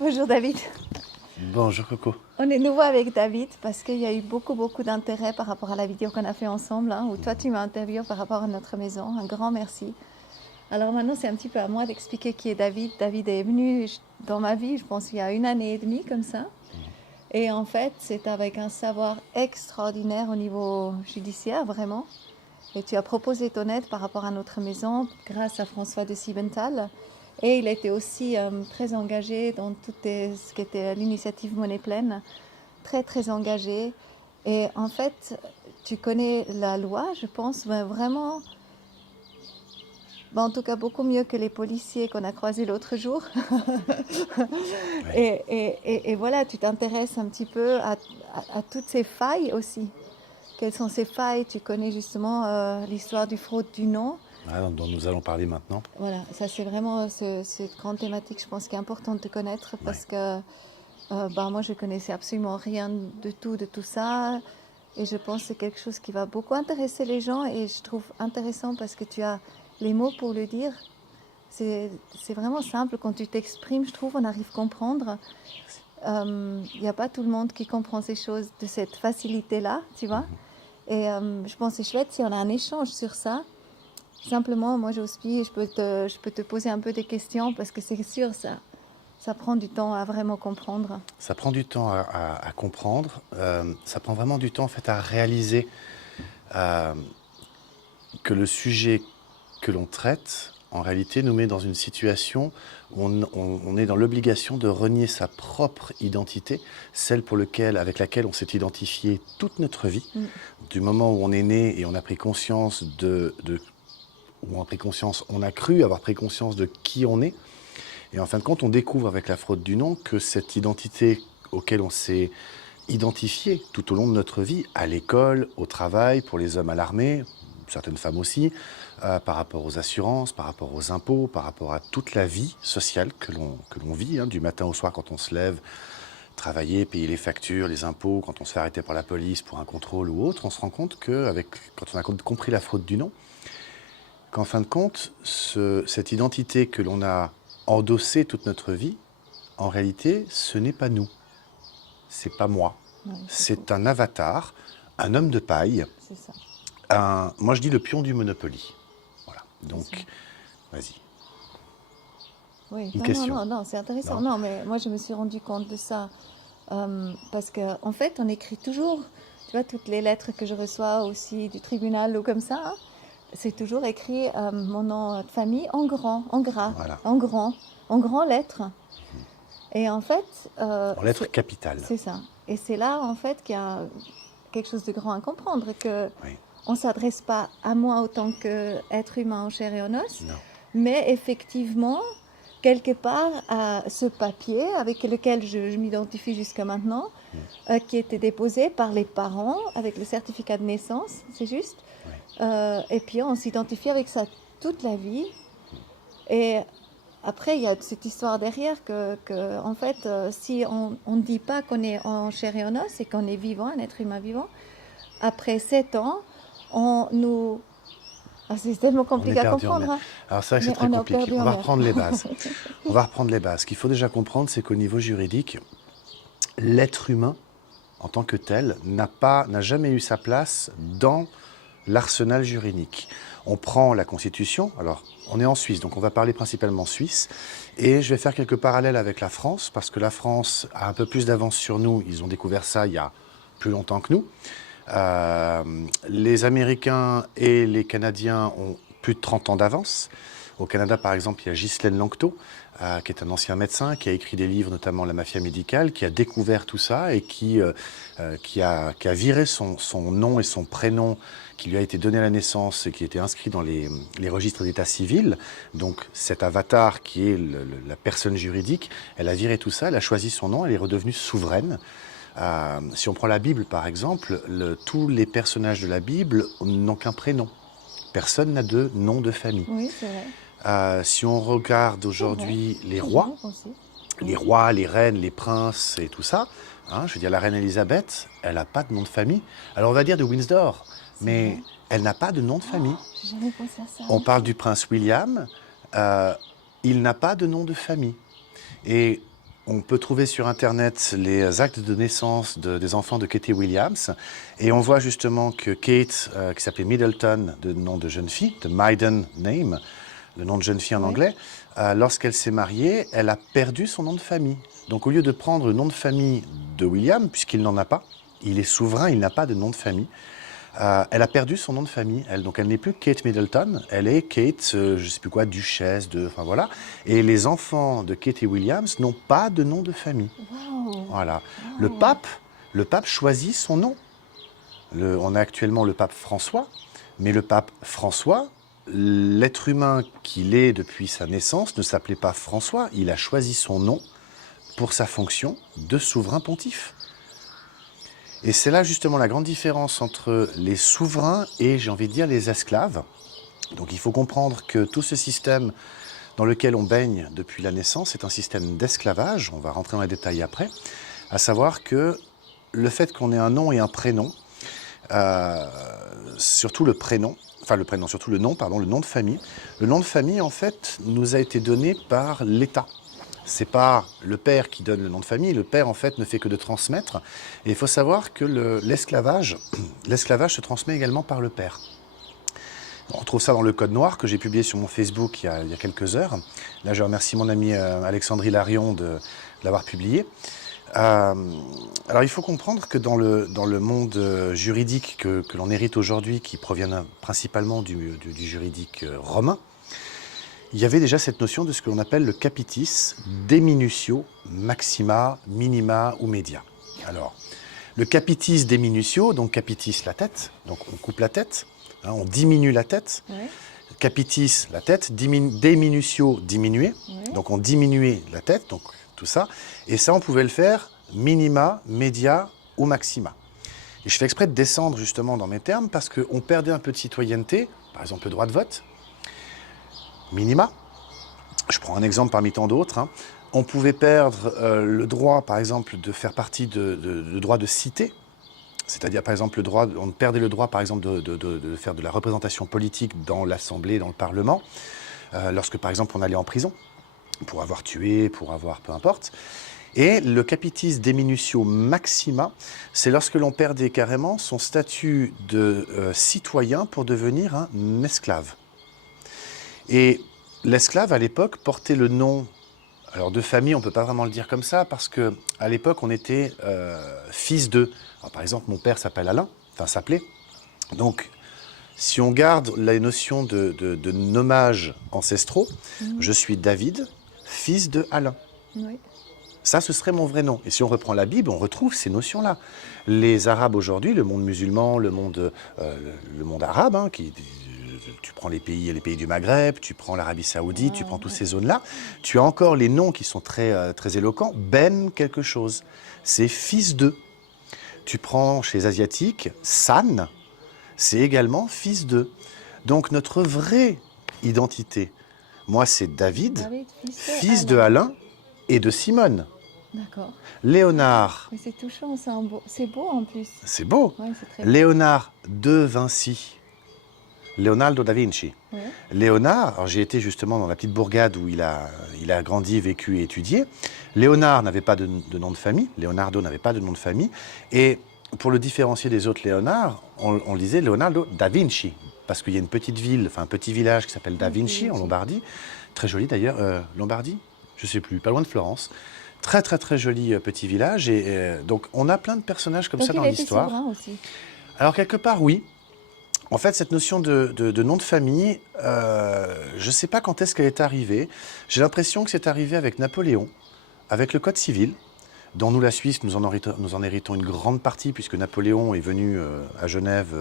Bonjour David. Bonjour Coco. On est nouveau avec David parce qu'il y a eu beaucoup d'intérêt par rapport à la vidéo qu'on a fait ensemble, hein, où toi tu m'as interviewé par rapport à notre maison. Un grand merci. Alors maintenant c'est un petit peu à moi d'expliquer qui est David. David est venu dans ma vie, je pense, il y a 1 année et demie comme ça. Et en fait c'est avec un savoir extraordinaire au niveau judiciaire, vraiment. Et tu as proposé ton aide par rapport à notre maison grâce à François de Siebenthal. Et il était aussi très engagé dans tout ce qui était l'initiative Monnaie Pleine. Très engagé. Et en fait, tu connais la loi, je pense, mais vraiment, en tout cas beaucoup mieux que les policiers qu'on a croisés l'autre jour. Oui. Et voilà, tu t'intéresses un petit peu à toutes ces failles aussi. Quelles sont ces failles? Tu connais justement l'histoire du fraude du nom. Dont nous allons parler maintenant. Voilà, ça c'est vraiment cette grande thématique, je pense, qui est importante de connaître Ouais. parce que moi je connaissais absolument rien de tout ça et je pense que c'est quelque chose qui va beaucoup intéresser les gens et je trouve intéressant parce que tu as les mots pour le dire. C'est vraiment simple quand tu t'exprimes, je trouve, on arrive à comprendre. Il n'y a pas tout le monde qui comprend ces choses de cette facilité-là, tu vois. Et je pense que c'est chouette si on a un échange sur ça. Simplement, moi j'hostie et je peux te poser un peu des questions parce que c'est sûr, ça prend du temps à vraiment comprendre. Ça prend du temps à comprendre. Ça prend vraiment du temps en fait à réaliser euh, que le sujet que l'on traite, en réalité, nous met dans une situation où on est dans l'obligation de renier sa propre identité, celle avec laquelle on s'est identifié toute notre vie, du moment où on est né et on a pris conscience on a cru avoir pris conscience de qui on est. Et en fin de compte, on découvre avec la fraude du nom que cette identité auquel on s'est identifié tout au long de notre vie, à l'école, au travail, pour les hommes à l'armée, certaines femmes aussi, par rapport aux assurances, par rapport aux impôts, par rapport à toute la vie sociale que l'on vit, du matin au soir quand on se lève, travailler, payer les factures, les impôts, quand on se fait arrêter par la police pour un contrôle ou autre, on se rend compte que, quand on a compris la fraude du nom, qu'en fin de compte, cette identité que l'on a endossée toute notre vie, en réalité, ce n'est pas nous. C'est pas moi. Ouais, C'est un avatar, un homme de paille. c'est ça. Moi, je dis le pion du Monopoly. Voilà. Donc, ça. vas-y. Oui, Une question. non, c'est intéressant. Non. Non, mais moi je me suis rendu compte de ça parce qu'en fait, on écrit toujours, tu vois, toutes les lettres que je reçois aussi du tribunal ou comme ça, hein, c'est toujours écrit mon nom de famille en grand, en gras, Voilà. en grand lettres. Et en fait, En lettres capitales. c'est ça. Et c'est là, en fait, qu'il y a quelque chose de grand à comprendre, que Oui. on ne s'adresse pas à moi autant qu'être humain en chair et en os, Non. mais effectivement, quelque part, à ce papier avec lequel je m'identifie jusqu'à maintenant, qui était déposé par les parents avec le certificat de naissance, c'est juste. Oui. Et puis on s'identifie avec ça toute la vie. Et après, il y a cette histoire derrière que en fait, si on ne dit pas qu'on est en chair et en os et qu'on est vivant, un être humain vivant, après 7 ans, on nous... Ah, c'est tellement On est compliqué à perdu en mer. comprendre, hein. Alors c'est vrai que c'est Mais très on a compliqué. perdu On en va mer. reprendre les bases. On va reprendre les bases. Ce qu'il faut déjà comprendre, c'est qu'au niveau juridique, l'être humain, en tant que tel, n'a jamais eu sa place dans l'arsenal juridique. On prend la Constitution, alors on est en Suisse, donc on va parler principalement suisse, et je vais faire quelques parallèles avec la France, parce que la France a un peu plus d'avance sur nous, ils ont découvert ça il y a plus longtemps que nous. Les Américains et les Canadiens ont plus de 30 ans d'avance. Au Canada, par exemple, il y a Ghislaine Lanctot, qui est un ancien médecin, qui a écrit des livres, notamment La mafia médicale, qui a découvert tout ça et qui a viré son nom et son prénom qui lui a été donné à la naissance et qui était inscrit dans les registres d'état civil. Donc cet avatar qui est la personne juridique, elle a viré tout ça, elle a choisi son nom, elle est redevenue souveraine. Si on prend la Bible, par exemple, tous les personnages de la Bible n'ont qu'un prénom. Personne n'a de nom de famille. Oui, c'est vrai. Si on regarde aujourd'hui les rois, Aussi. les rois, les reines, les princes et tout ça, je veux dire, la reine Elisabeth, elle n'a pas de nom de famille. Alors on va dire de Windsor, mais vrai. elle n'a pas de nom de famille. J'ai jamais pensé à ça. On parle du prince William, il n'a pas de nom de famille. Et on peut trouver sur Internet les actes de naissance des enfants de Katie Williams. Et on voit justement que Kate, qui s'appelait Middleton, de nom de jeune fille, de maiden name, le nom de jeune fille en anglais, lorsqu'elle s'est mariée, elle a perdu son nom de famille. Donc au lieu de prendre le nom de famille de William, puisqu'il n'en a pas, il est souverain, il n'a pas de nom de famille, elle a perdu son nom de famille. Donc elle n'est plus Kate Middleton, elle est Kate, je ne sais plus quoi, duchesse, enfin voilà. Et les enfants de Katie Williams n'ont pas de nom de famille. Wow. Voilà. Wow. Le pape choisit son nom. On a actuellement le pape François, mais le pape François, l'être humain qu'il est depuis sa naissance ne s'appelait pas François, il a choisi son nom pour sa fonction de souverain pontife. Et c'est là justement la grande différence entre les souverains et, j'ai envie de dire, les esclaves. Donc il faut comprendre que tout ce système dans lequel on baigne depuis la naissance est un système d'esclavage, on va rentrer dans les détails après, à savoir que le fait qu'on ait un nom et un prénom, surtout le nom de famille. Le nom de famille, en fait, nous a été donné par l'État. C'est pas le père qui donne le nom de famille, le père, en fait, ne fait que de transmettre. Et il faut savoir que l'esclavage se transmet également par le père. On trouve ça dans le Code Noir que j'ai publié sur mon Facebook il y a quelques heures. Là, je remercie mon ami Alexandre Hilarion de l'avoir publié. Alors il faut comprendre que dans le monde juridique que l'on hérite aujourd'hui, qui provient principalement du juridique romain, il y avait déjà cette notion de ce que l'on appelle le capitis deminutio maxima, minima ou media. Alors, le capitis deminutio, donc capitis la tête, donc on coupe la tête, hein, on diminue la tête. Ouais. Capitis la tête, deminutio diminuer, Ouais. donc on diminuait la tête, donc tout ça. Et ça, on pouvait le faire minima, media ou maxima. Et je fais exprès de descendre justement dans mes termes parce qu'on perdait un peu de citoyenneté, par exemple le droit de vote. Minima, je prends un exemple parmi tant d'autres. Hein. On pouvait perdre le droit, par exemple, de faire partie de droit de cité. C'est-à-dire, par exemple, on perdait le droit, par exemple, de faire de la représentation politique dans l'Assemblée, dans le Parlement, lorsque, par exemple, on allait en prison. Pour avoir tué, pour avoir peu importe. Et le capitis deminutio maxima, c'est lorsque l'on perdait carrément son statut de citoyen pour devenir un esclave. Et l'esclave, à l'époque, portait le nom, alors de famille, on ne peut pas vraiment le dire comme ça, parce qu'à l'époque, on était fils de... Alors, par exemple, mon père s'appelle Alain, enfin s'appelait. Donc, si on garde la notion de nommages ancestraux, je suis David, fils de Alain. Oui. Ça, ce serait mon vrai nom. Et si on reprend la Bible, on retrouve ces notions-là. Les Arabes aujourd'hui, le monde musulman, le monde arabe, hein, tu prends les pays du Maghreb, tu prends l'Arabie Saoudite, tu prends toutes ces zones-là, tu as encore les noms qui sont très, très éloquents. Ben quelque chose, c'est fils de. Tu prends chez les Asiatiques, San, c'est également fils de. Donc notre vraie identité, moi c'est David, fils de Alain et de Simone. D'accord. Léonard. Mais c'est touchant, c'est beau en plus. C'est beau. Ouais, c'est très beau. Léonard de Vinci. Leonardo da Vinci. Ouais. Léonard, alors j'ai été justement dans la petite bourgade où il a grandi, vécu et étudié. Léonard n'avait pas de nom de famille. Leonardo n'avait pas de nom de famille. Et pour le différencier des autres Léonard, on le disait Leonardo da Vinci. Parce qu'il y a une petite ville, enfin un petit village qui s'appelle Da Vinci en Lombardie. Très joli d'ailleurs. Lombardie ? Je ne sais plus, pas loin de Florence. Très très très joli petit village. Et donc on a plein de personnages comme ça dans l'histoire. Donc il était souverain aussi. Alors quelque part, oui. En fait, cette notion de nom de famille, je ne sais pas quand est-ce qu'elle est arrivée. J'ai l'impression que c'est arrivé avec Napoléon, avec le Code civil, dont nous, la Suisse, nous en héritons une grande partie, puisque Napoléon est venu à Genève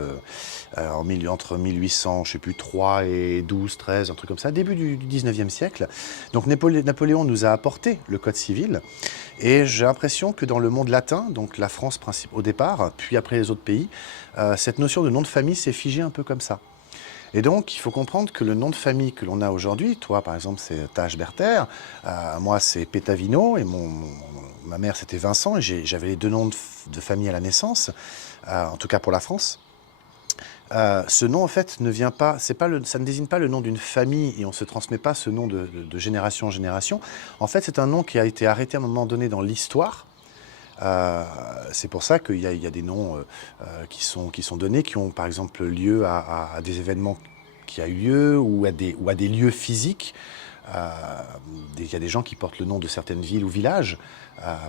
entre 1800, je sais plus, 3 et 12, 13, un truc comme ça, début du 19e siècle. Donc Napoléon nous a apporté le Code civil, et j'ai l'impression que dans le monde latin, donc la France au départ, puis après les autres pays, cette notion de nom de famille s'est figée un peu comme ça. Et donc, il faut comprendre que le nom de famille que l'on a aujourd'hui, toi par exemple c'est Tachberter, moi c'est Pétavino, et ma mère c'était Vincent, et j'avais les deux noms de famille à la naissance, en tout cas pour la France. Ce nom, en fait, ne vient pas, ça ne désigne pas le nom d'une famille et on ne se transmet pas ce nom de génération en génération. En fait, c'est un nom qui a été arrêté à un moment donné dans l'histoire. C'est pour ça qu'il y a des noms qui sont donnés, qui ont par exemple lieu à des événements qui a eu lieu ou à des lieux physiques. Il y a des gens qui portent le nom de certaines villes ou villages,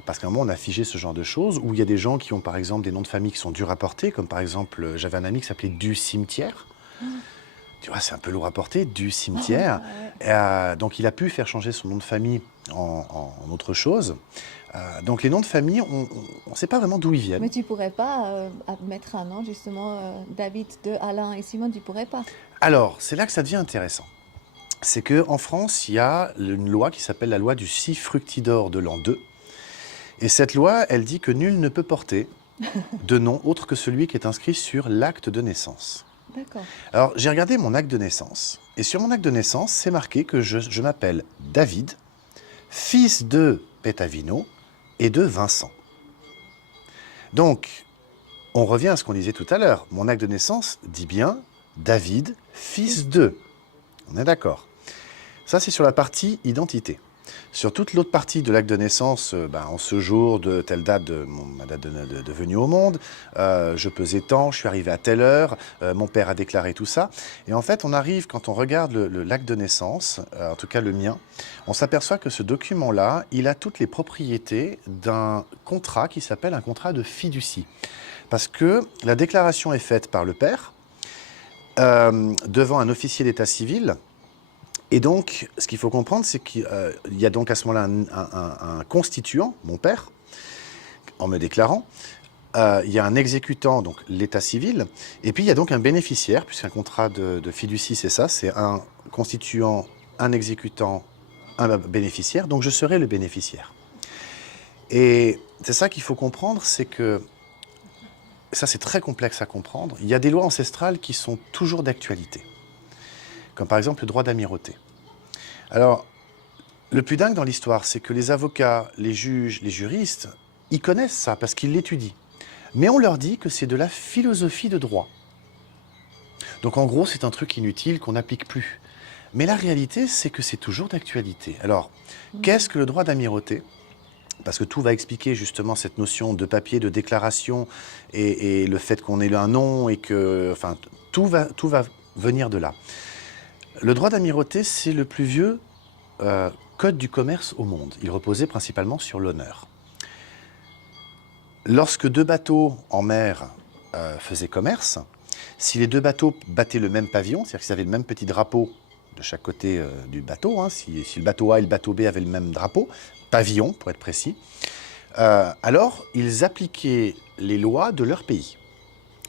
parce qu'à un moment on a figé ce genre de choses, ou il y a des gens qui ont par exemple des noms de famille qui sont durs à porter, comme par exemple j'avais un ami qui s'appelait Du Cimetière. Tu vois, c'est un peu lourd à porter, Du Cimetière. Donc il a pu faire changer son nom de famille en autre chose. Donc les noms de famille, on ne sait pas vraiment d'où ils viennent. Mais tu pourrais pas mettre un nom, justement, David, de Alain et Simone, tu pourrais pas. Alors, c'est là que ça devient intéressant. C'est qu'en France, il y a une loi qui s'appelle la loi du 6 fructidor de l'an 2. Et cette loi, elle dit que nul ne peut porter de nom autre que celui qui est inscrit sur l'acte de naissance. D'accord. Alors, j'ai regardé mon acte de naissance. Et sur mon acte de naissance, c'est marqué que je m'appelle David, fils de Pétavino et de Vincent. Donc, on revient à ce qu'on disait tout à l'heure. Mon acte de naissance dit bien David, fils de. On est d'accord. Ça, c'est sur la partie identité. Sur toute l'autre partie de l'acte de naissance, en ce jour de telle date de ma date de venue au monde, je pesais tant, je suis arrivé à telle heure, mon père a déclaré tout ça. Et en fait, on arrive, quand on regarde l'acte de naissance, en tout cas le mien, on s'aperçoit que ce document-là, il a toutes les propriétés d'un contrat qui s'appelle un contrat de fiducie. Parce que la déclaration est faite par le père, devant un officier d'état civil. Et donc, ce qu'il faut comprendre, c'est qu'il y a donc à ce moment-là un constituant, mon père, en me déclarant. Il y a un exécutant, donc l'état civil. Et puis, il y a donc un bénéficiaire, puisqu'un contrat de fiducie, c'est ça, c'est un constituant, un exécutant, un bénéficiaire. Donc, je serai le bénéficiaire. Et c'est ça qu'il faut comprendre, c'est que, ça c'est très complexe à comprendre, il y a des lois ancestrales qui sont toujours d'actualité. Comme par exemple le droit d'amirauté. Alors, le plus dingue dans l'histoire, c'est que les avocats, les juges, les juristes, ils connaissent ça parce qu'ils l'étudient. Mais on leur dit que c'est de la philosophie de droit. Donc en gros, c'est un truc inutile qu'on n'applique plus. Mais la réalité, c'est que c'est toujours d'actualité. Alors, qu'est-ce que le droit d'amirauté ? Parce que tout va expliquer justement cette notion de papier, de déclaration, et le fait qu'on ait un nom, et que, enfin, tout va venir de là. Le droit d'amirauté, c'est le plus vieux code du commerce au monde. Il reposait principalement sur l'honneur. Lorsque deux bateaux en mer faisaient commerce, si les deux bateaux battaient le même pavillon, c'est-à-dire qu'ils avaient le même petit drapeau de chaque côté du bateau, hein, si le bateau A et le bateau B avaient le même drapeau, pavillon pour être précis, alors ils appliquaient les lois de leur pays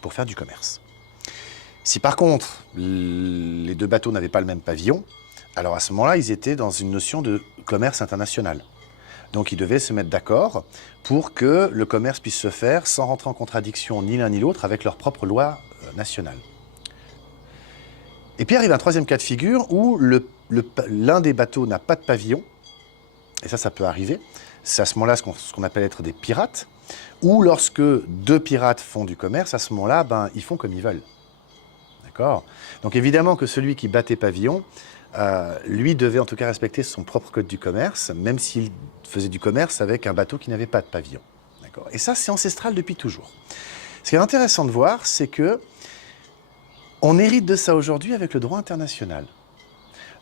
pour faire du commerce. Si par contre, les deux bateaux n'avaient pas le même pavillon, alors à ce moment-là, ils étaient dans une notion de commerce international. Donc ils devaient se mettre d'accord pour que le commerce puisse se faire sans rentrer en contradiction ni l'un ni l'autre avec leur propre loi nationale. Et puis arrive un troisième cas de figure où l'un des bateaux n'a pas de pavillon, et ça peut arriver, c'est à ce moment-là ce qu'on appelle être des pirates, ou lorsque deux pirates font du commerce, à ce moment-là, ils font comme ils veulent. D'accord ? Donc évidemment que celui qui battait pavillon, lui devait en tout cas respecter son propre code du commerce, même s'il faisait du commerce avec un bateau qui n'avait pas de pavillon. D'accord ? Et ça, c'est ancestral depuis toujours. Ce qui est intéressant de voir, c'est que on hérite de ça aujourd'hui avec le droit international.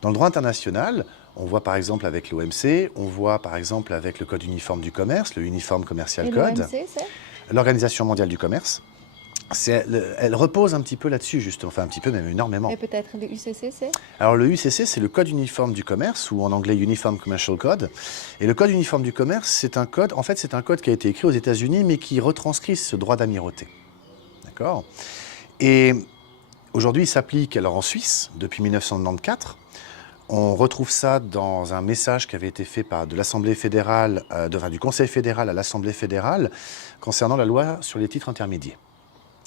Dans le droit international, on voit par exemple avec l'OMC, on voit par exemple avec le Code uniforme du commerce, le Uniform Commercial Code, l'OMC, c'est l'Organisation mondiale du commerce. Elle repose un petit peu là-dessus, justement, enfin un petit peu, même énormément. Et peut-être le UCC, c'est Alors le UCC, c'est le Code uniforme du commerce, ou en anglais Uniform Commercial Code. Et le Code uniforme du commerce, c'est un code, en fait, c'est un code qui a été écrit aux États-Unis, mais qui retranscrit ce droit d'amirauté. D'accord ? Et aujourd'hui, il s'applique alors en Suisse depuis 1994. On retrouve ça dans un message qui avait été fait de l'Assemblée fédérale, du Conseil fédéral à l'Assemblée fédérale, concernant la loi sur les titres intermédiaires.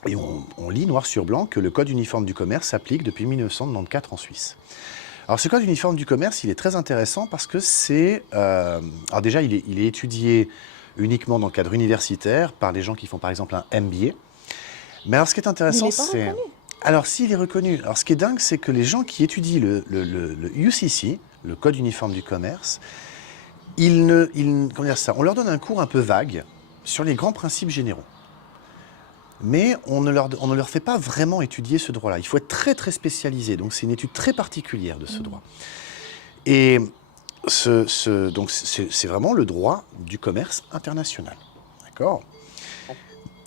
Et on lit noir sur blanc que le Code uniforme du commerce s'applique depuis 1994 en Suisse. Alors ce Code uniforme du commerce, il est très intéressant parce que c'est... alors déjà, il est étudié uniquement dans le cadre universitaire par des gens qui font par exemple un MBA. Mais alors ce qui est intéressant, c'est... Alors, s'il est reconnu, alors ce qui est dingue, c'est que les gens qui étudient le UCC, le Code uniforme du commerce, comment dire ça, on leur donne un cours un peu vague sur les grands principes généraux. Mais on ne leur fait pas vraiment étudier ce droit-là. Il faut être très très spécialisé, donc c'est une étude très particulière de ce droit. Et donc c'est vraiment le droit du commerce international. D'accord ?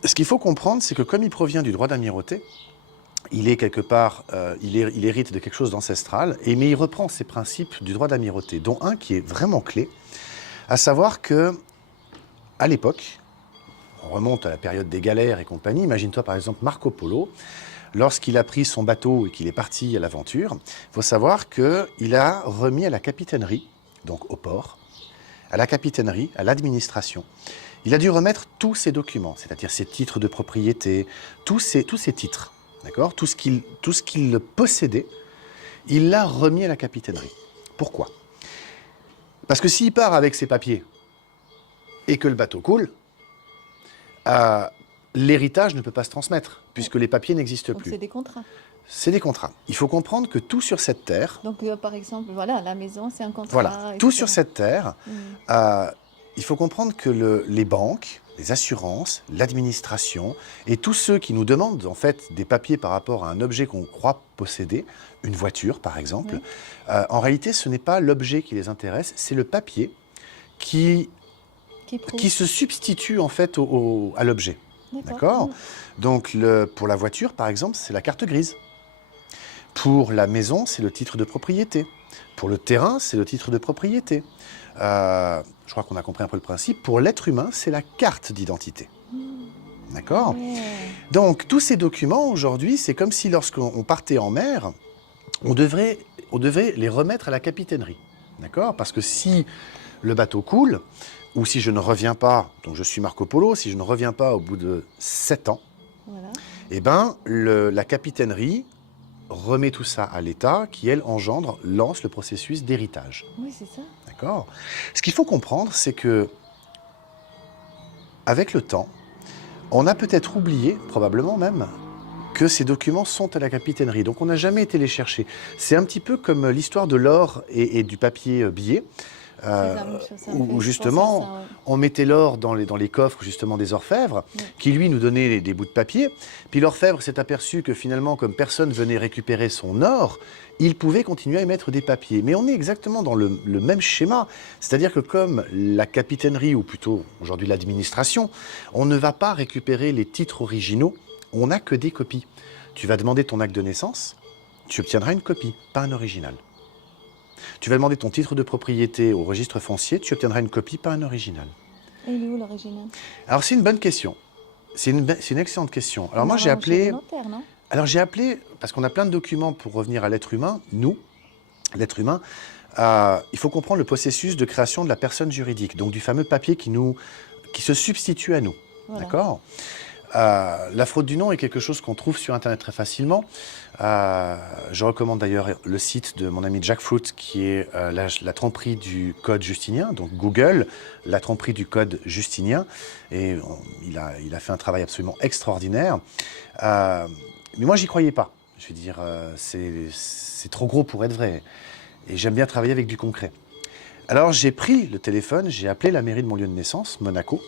Ce qu'il faut comprendre, c'est que comme il provient du droit d'amirauté, il est quelque part, il hérite de quelque chose d'ancestral, mais il reprend ces principes du droit d'amirauté, dont un qui est vraiment clé, à savoir que, à l'époque, on remonte à la période des galères et compagnie, imagine-toi par exemple Marco Polo, lorsqu'il a pris son bateau et qu'il est parti à l'aventure, il faut savoir qu'il a remis à la capitainerie, donc au port, à la capitainerie, à l'administration, il a dû remettre tous ses documents, c'est-à-dire ses titres de propriété, tous ses titres, d'accord ? Tout ce qu'il possédait, il l'a remis à la capitainerie. Pourquoi ? Parce que s'il part avec ses papiers et que le bateau coule, l'héritage ne peut pas se transmettre, puisque les papiers n'existent plus. C'est des contrats. C'est des contrats. Il faut comprendre que tout sur cette terre... Donc, par exemple, voilà, la maison, c'est un contrat. Voilà, tout sur cette terre, il faut comprendre que les banques, les assurances, l'administration et tous ceux qui nous demandent en fait des papiers par rapport à un objet qu'on croit posséder, une voiture par exemple, en réalité ce n'est pas l'objet qui les intéresse, c'est le papier qui se substitue en fait à l'objet. D'accord ? Donc pour la voiture par exemple, c'est la carte grise. Pour la maison, c'est le titre de propriété. Pour le terrain, c'est le titre de propriété. Je crois qu'on a compris un peu le principe. Pour l'être humain, c'est la carte d'identité. D'accord ? Donc, tous ces documents, aujourd'hui, c'est comme si lorsqu'on partait en mer, on devait les remettre à la capitainerie. D'accord ? Parce que si le bateau coule, ou si je ne reviens pas, donc je suis Marco Polo, si je ne reviens pas au bout de 7 ans, eh ben, la capitainerie remet tout ça à l'État qui, elle, lance le processus d'héritage. Oui, c'est ça. D'accord ? Ce qu'il faut comprendre, c'est que, avec le temps, on a peut-être oublié, probablement même, que ces documents sont à la capitainerie. Donc on n'a jamais été les chercher. C'est un petit peu comme l'histoire de l'or et du papier billet. Où justement, on mettait l'or dans les coffres justement des orfèvres, qui lui nous donnaient des bouts de papier. Puis l'orfèvre s'est aperçu que finalement, comme personne venait récupérer son or, il pouvait continuer à émettre des papiers. Mais on est exactement dans le même schéma. C'est-à-dire que comme la capitainerie, ou plutôt aujourd'hui l'administration, on ne va pas récupérer les titres originaux, on n'a que des copies. Tu vas demander ton acte de naissance, tu obtiendras une copie, pas un original. Tu vas demander ton titre de propriété au registre foncier, tu obtiendras une copie, pas un original. Et il est où l'original ? Alors, c'est une bonne question. C'est une excellente question. Alors, moi, j'ai appelé... Notaire, non ? Alors, j'ai appelé, parce qu'on a plein de documents pour revenir à l'être humain, nous, l'être humain, il faut comprendre le processus de création de la personne juridique, donc du fameux papier qui se substitue à nous. Voilà. D'accord ? La fraude du nom est quelque chose qu'on trouve sur Internet très facilement. Je recommande d'ailleurs le site de mon ami Jack Fruit qui est la tromperie du code justinien. Donc Google, la tromperie du code justinien. Et il a fait un travail absolument extraordinaire. Mais moi, j'y croyais pas. Je veux dire, c'est trop gros pour être vrai. Et j'aime bien travailler avec du concret. Alors j'ai pris le téléphone, j'ai appelé la mairie de mon lieu de naissance, Monaco.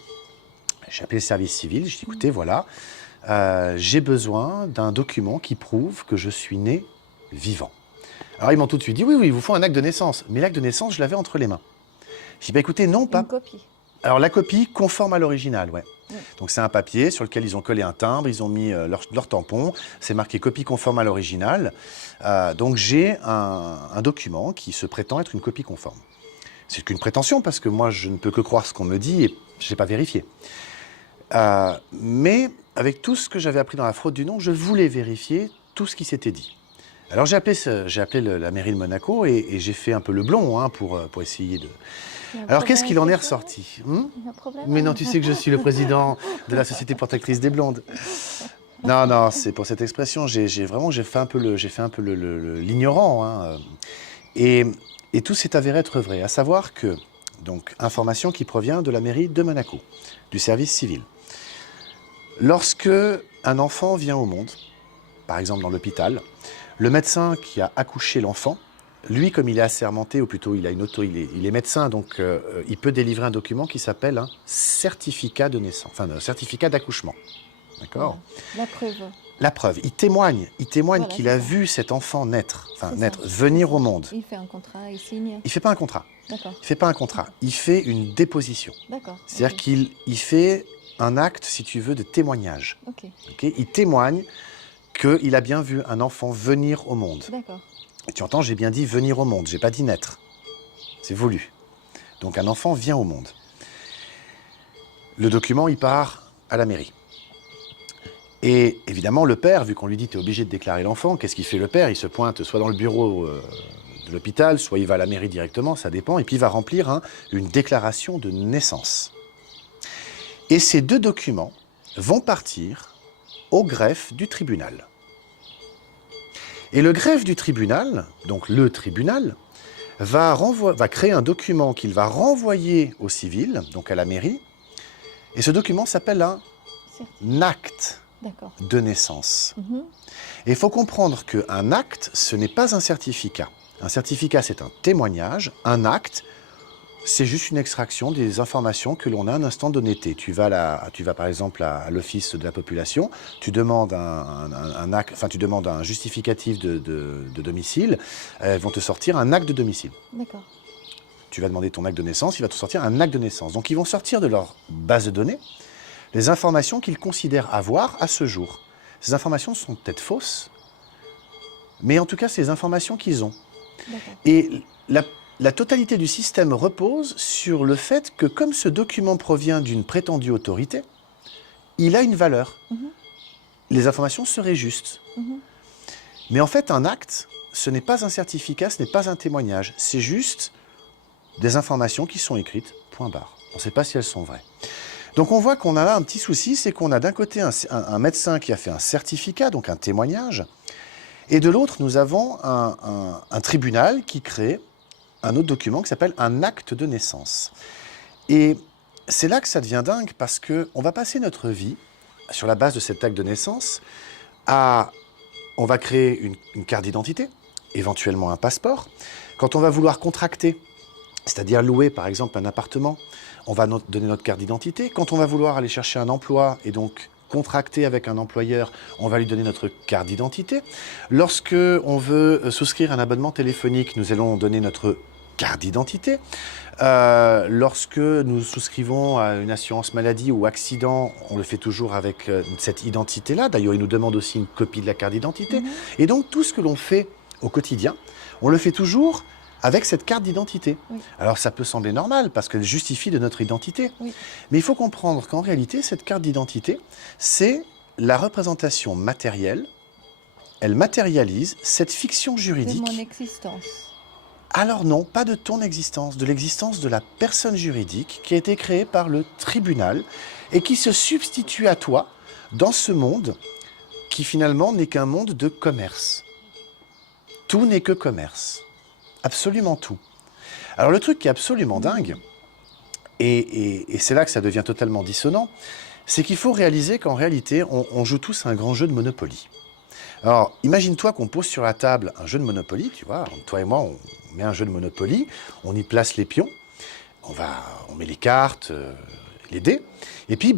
J'ai appelé le service civil, j'ai dit écoutez, voilà, j'ai besoin d'un document qui prouve que je suis né vivant. Alors ils m'ont tout de suite dit oui, il vous faut un acte de naissance. Mais l'acte de naissance, je l'avais entre les mains. J'ai dit écoutez, non, pas. Une copie. Alors la copie conforme à l'original, ouais. Donc c'est un papier sur lequel ils ont collé un timbre, ils ont mis leur tampon, c'est marqué copie conforme à l'original. Donc j'ai un document qui se prétend être une copie conforme. C'est qu'une prétention parce que moi je ne peux que croire ce qu'on me dit et je n'ai pas vérifié. Mais avec tout ce que j'avais appris dans la fraude du nom, je voulais vérifier tout ce qui s'était dit. Alors j'ai appelé la mairie de Monaco et j'ai fait un peu le blond pour essayer de... Alors qu'est-ce qu'il en est ressorti Mais non, tu sais que je suis le président de la Société protectrice des blondes. Non, c'est pour cette expression, j'ai fait un peu l'ignorant. Et tout s'est avéré être vrai, à savoir que, donc, information qui provient de la mairie de Monaco, du service civil. Lorsque un enfant vient au monde, par exemple dans l'hôpital, le médecin qui a accouché l'enfant, lui, comme il est assermenté, ou plutôt il est médecin, donc il peut délivrer un document qui s'appelle un certificat de naissance, enfin un certificat d'accouchement. D'accord ? La preuve. La preuve, il témoigne Voilà, qu'il c'est a ça. vu cet enfant naître, C'est naître, ça, venir c'est ça. au monde. Il fait un contrat, il signe. Il ne fait pas un contrat. D'accord, Il fait pas un contrat. Il fait une déposition. d'accord. C'est-à-dire Ok. qu'il fait un acte, si tu veux, de témoignage. Ok, Ok ? Il témoigne qu'il a bien vu un enfant venir au monde. d'accord. Et tu entends, j'ai bien dit venir au monde, j'ai pas dit naître. C'est voulu. Donc un enfant vient au monde. Le document, il part à la mairie. Et évidemment, le père, vu qu'on lui dit tu es obligé de déclarer l'enfant, qu'est-ce qu'il fait le père? Il se pointe soit dans le bureau de l'hôpital, soit il va à la mairie directement, ça dépend, et puis il va remplir une déclaration de naissance. Et ces deux documents vont partir au greffe du tribunal. Et le greffe du tribunal, donc le tribunal, va créer un document qu'il va renvoyer au civil, donc à la mairie, et ce document s'appelle un acte D'accord. de naissance. Mhm. Et il faut comprendre qu'un acte, ce n'est pas un certificat. Un certificat, c'est un témoignage. Un acte, c'est juste une extraction des informations que l'on a à un instant donné. Tu vas par exemple à l'office de la population, tu demandes tu demandes un justificatif de domicile, elles vont te sortir un acte de domicile. D'accord. Tu vas demander ton acte de naissance, il va te sortir un acte de naissance. Donc ils vont sortir de leur base de données les informations qu'ils considèrent avoir à ce jour. Ces informations sont peut-être fausses, mais en tout cas, c'est les informations qu'ils ont. D'accord. Et la totalité du système repose sur le fait que, comme ce document provient d'une prétendue autorité, il a une valeur. Mhm. Les informations seraient justes. Mhm. Mais en fait, un acte, ce n'est pas un certificat, ce n'est pas un témoignage. C'est juste des informations qui sont écrites, point barre. On ne sait pas si elles sont vraies. Donc on voit qu'on a là un petit souci, c'est qu'on a d'un côté un médecin qui a fait un certificat, donc un témoignage, et de l'autre, nous avons un tribunal qui crée un autre document qui s'appelle un acte de naissance. Et c'est là que ça devient dingue, parce qu'on va passer notre vie, sur la base de cet acte de naissance, on va créer une carte d'identité, éventuellement un passeport. Quand on va vouloir contracter, c'est-à-dire louer par exemple un appartement, on va donner notre carte d'identité. Quand on va vouloir aller chercher un emploi et donc contracter avec un employeur, on va lui donner notre carte d'identité. Lorsque on veut souscrire un abonnement téléphonique, nous allons donner notre carte d'identité. Lorsque nous souscrivons à une assurance maladie ou accident, on le fait toujours avec cette identité-là. D'ailleurs, ils nous demandent aussi une copie de la carte d'identité. Mhm. Et donc, tout ce que l'on fait au quotidien, on le fait toujours avec cette carte d'identité. Oui. Alors, ça peut sembler normal parce qu'elle justifie de notre identité. Oui. Mais il faut comprendre qu'en réalité, cette carte d'identité, c'est la représentation matérielle. Elle matérialise cette fiction C'est juridique. mon existence. Alors non, pas de ton existence, de l'existence de la personne juridique qui a été créée par le tribunal et qui se substitue à toi dans ce monde qui finalement n'est qu'un monde de commerce. Tout n'est que commerce. Absolument tout. Alors le truc qui est absolument dingue, et c'est là que ça devient totalement dissonant, c'est qu'il faut réaliser qu'en réalité, on joue tous un grand jeu de Monopoly. Alors, imagine-toi qu'on pose sur la table un jeu de Monopoly, tu vois, toi et moi, on met un jeu de Monopoly, on y place les pions, on met les cartes, les dés, et puis,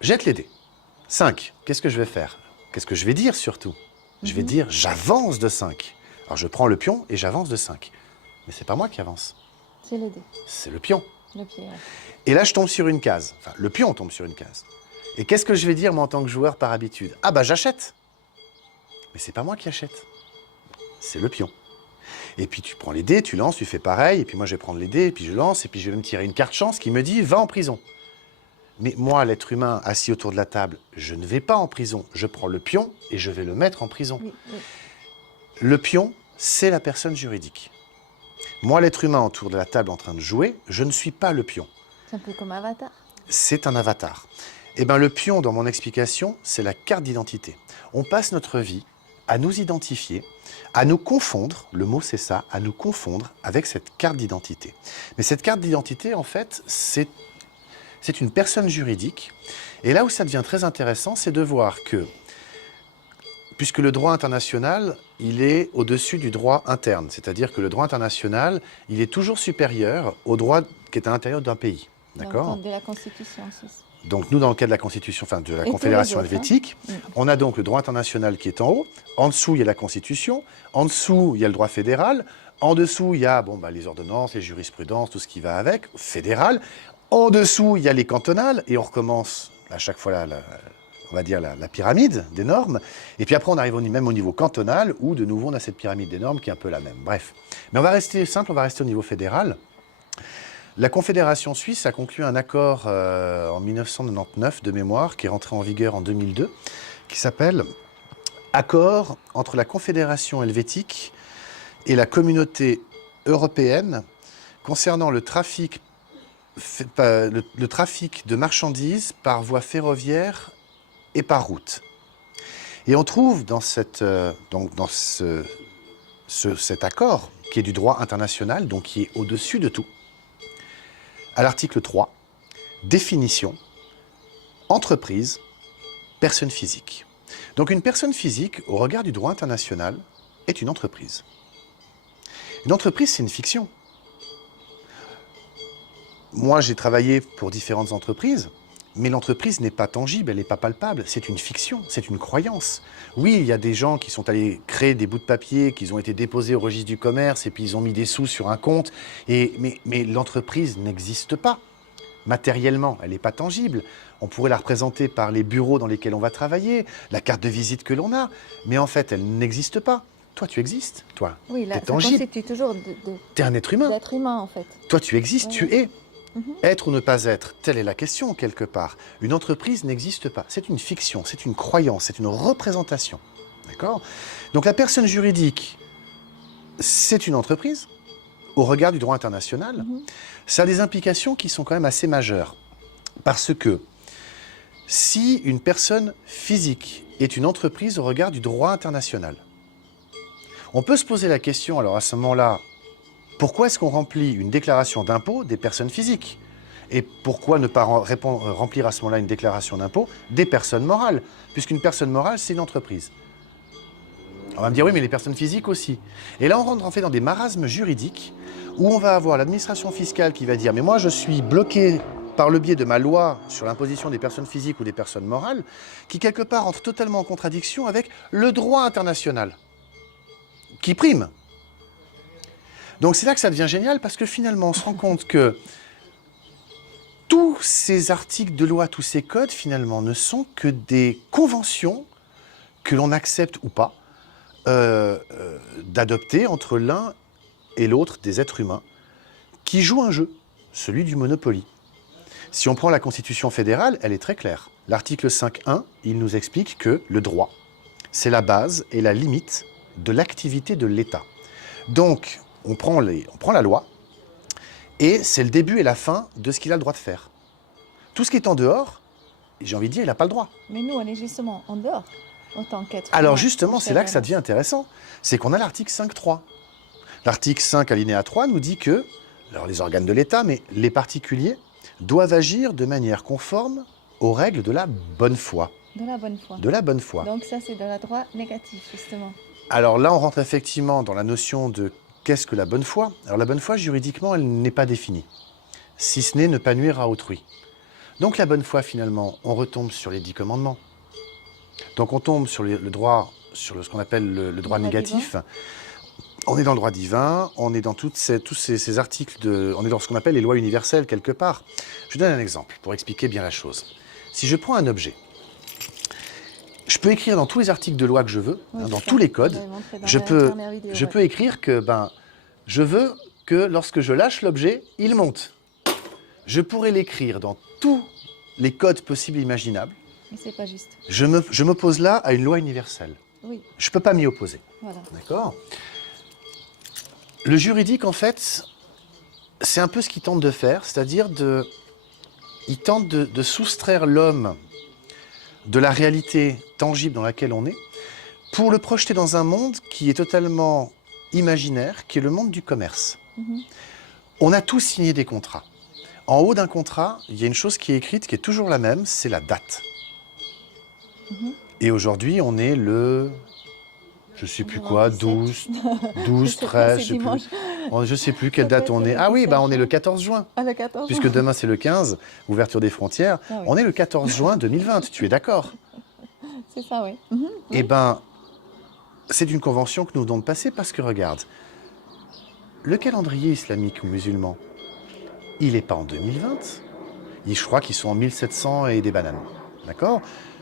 jette les dés. 5, qu'est-ce que je vais faire? Qu'est-ce que je vais dire surtout? Je vais dire, j'avance de 5. Alors, je prends le pion et j'avance de 5. Mais c'est pas moi qui avance, C'est les dés. c'est le pion. Le pied. Ouais. Et là, je tombe sur une case. Enfin, le pion tombe sur une case. Et qu'est-ce que je vais dire, moi, en tant que joueur, par habitude? Ah, j'achète. Mais c'est pas moi qui achète. C'est le pion. Et puis, tu prends les dés, tu lances, tu fais pareil. Et puis, moi, je vais prendre les dés, et puis je lance, et puis je vais me tirer une carte chance qui me dit « va en prison ». Mais moi, l'être humain assis autour de la table, je ne vais pas en prison. Je prends le pion et je vais le mettre en prison. Oui, oui. Le pion, c'est la personne juridique. Moi, l'être humain autour de la table en train de jouer, je ne suis pas le pion. C'est un peu comme Avatar. C'est un avatar. Eh bien, le pion, dans mon explication, c'est la carte d'identité. On passe notre vie à nous identifier, à nous confondre, le mot c'est ça, à nous confondre avec cette carte d'identité. Mais cette carte d'identité, en fait, c'est une personne juridique. Et là où ça devient très intéressant, c'est de voir que puisque le droit international, il est au-dessus du droit interne. C'est-à-dire que le droit international, il est toujours supérieur au droit qui est à l'intérieur d'un pays. D'accord ? De la Constitution suisse. Donc nous, dans le cas de la Constitution, enfin de la Et Confédération tous les autres, helvétique, on a donc le droit international qui est en haut. En dessous, il y a la Constitution. En dessous, il y a le droit fédéral. En dessous, il y a les ordonnances, les jurisprudences, tout ce qui va avec, fédéral. En dessous, il y a les cantonales. Et on recommence à chaque fois on va dire la pyramide des normes. Et puis après, on arrive même au niveau cantonal, où de nouveau, on a cette pyramide des normes qui est un peu la même. Bref. Mais on va rester simple, on va rester au niveau fédéral. La Confédération suisse a conclu un accord en 1999 de mémoire, qui est rentré en vigueur en 2002, qui s'appelle « Accord entre la Confédération helvétique et la communauté européenne concernant le trafic de marchandises par voie ferroviaire et par route ». Et on trouve dans cet accord, qui est du droit international, donc qui est au-dessus de tout, à l'article 3, définition, entreprise, personne physique. Donc une personne physique, au regard du droit international, est une entreprise. Une entreprise, c'est une fiction. Moi, j'ai travaillé pour différentes entreprises, mais l'entreprise n'est pas tangible, elle n'est pas palpable, c'est une fiction, c'est une croyance. Oui, il y a des gens qui sont allés créer des bouts de papier, qui ont été déposés au registre du commerce, et puis ils ont mis des sous sur un compte, mais l'entreprise n'existe pas. Matériellement, elle n'est pas tangible. On pourrait la représenter par les bureaux dans lesquels on va travailler, la carte de visite que l'on a, mais en fait, elle n'existe pas. Toi, tu existes, toi. Oui, là, t'es ça tangible. constitue toujours T'es un être humain. d'être humain, en fait. Toi, tu existes, Ouais. tu es. Être ou ne pas être, telle est la question, quelque part. Une entreprise n'existe pas. C'est une fiction, c'est une croyance, c'est une représentation. D'accord ? Donc la personne juridique, c'est une entreprise, au regard du droit international. Ça a des implications qui sont quand même assez majeures. Parce que si une personne physique est une entreprise au regard du droit international, on peut se poser la question, alors à ce moment-là, pourquoi est-ce qu'on remplit une déclaration d'impôt des personnes physiques? Et pourquoi ne pas remplir à ce moment-là une déclaration d'impôt des personnes morales? Puisqu'une personne morale, c'est une entreprise. On va me dire, oui, mais les personnes physiques aussi. Et là, on rentre en fait dans des marasmes juridiques où on va avoir l'administration fiscale qui va dire, mais moi, je suis bloqué par le biais de ma loi sur l'imposition des personnes physiques ou des personnes morales, qui quelque part entre totalement en contradiction avec le droit international, qui prime. Donc c'est là que ça devient génial, parce que finalement, on se rend compte que tous ces articles de loi, tous ces codes, finalement, ne sont que des conventions que l'on accepte ou pas d'adopter entre l'un et l'autre des êtres humains qui jouent un jeu, celui du Monopoly. Si on prend la Constitution fédérale, elle est très claire. L'article 5.1, il nous explique que le droit, c'est la base et la limite de l'activité de l'État. Donc, on prend la loi, et c'est le début et la fin de ce qu'il a le droit de faire. Tout ce qui est en dehors, j'ai envie de dire, il n'a pas le droit. Mais nous, on est justement en dehors, en tant qu'être Alors humain, justement, c'est là que ça cher devient intéressant. C'est qu'on a l'article 5.3. L'article 5, alinéa 3, nous dit que, alors les organes de l'État, mais les particuliers, doivent agir de manière conforme aux règles de la bonne foi. De la bonne foi. De la bonne foi. Donc ça, c'est de la droit négatif, justement. Alors là, on rentre effectivement dans la notion de qu'est-ce que la bonne foi. Alors la bonne foi, juridiquement, elle n'est pas définie, si ce n'est ne pas nuire à autrui. Donc la bonne foi, finalement, on retombe sur les 10 commandements. Donc on tombe sur le droit, sur ce qu'on appelle le droit négatif. Divin. On est dans le droit divin, on est dans tous ces articles, on est dans ce qu'on appelle les lois universelles, quelque part. Je vous donne un exemple pour expliquer bien la chose. Si je prends un objet, je peux écrire dans tous les articles de loi que je veux, Oui, dans c'est tous ça. les codes, J'avais montré dans je la peux dernière vidéo, je ouais. peux écrire que je veux que lorsque je lâche l'objet, il monte. Je pourrais l'écrire dans tous les codes possibles et imaginables. Mais c'est pas juste. Je m'oppose là à une loi universelle. Oui, Je ne peux pas m'y opposer. voilà. D'accord ? Le juridique, en fait, c'est un peu ce qu'il tente de faire, c'est-à-dire il tente de soustraire l'homme de la réalité tangible dans laquelle on est, pour le projeter dans un monde qui est totalement imaginaire, qui est le monde du commerce. On a tous signé des contrats. En haut d'un contrat, il y a une chose qui est écrite, qui est toujours la même, c'est la date. Et aujourd'hui, on est le, je sais plus quoi, 12, 12, 13, je sais plus. Je sais plus quelle date on est. Ah oui, bah on est le 14 juin. Ah, le 14 Puisque demain c'est le 15, ouverture des frontières. Ah oui. On est le 14 juin 2020, tu es d'accord? C'est ça, oui. Eh ben, c'est une convention que nous venons de passer parce que regarde, le calendrier islamique ou musulman, il n'est pas en 2020. Je crois qu'ils sont en 1700 et des bananes. D'accord?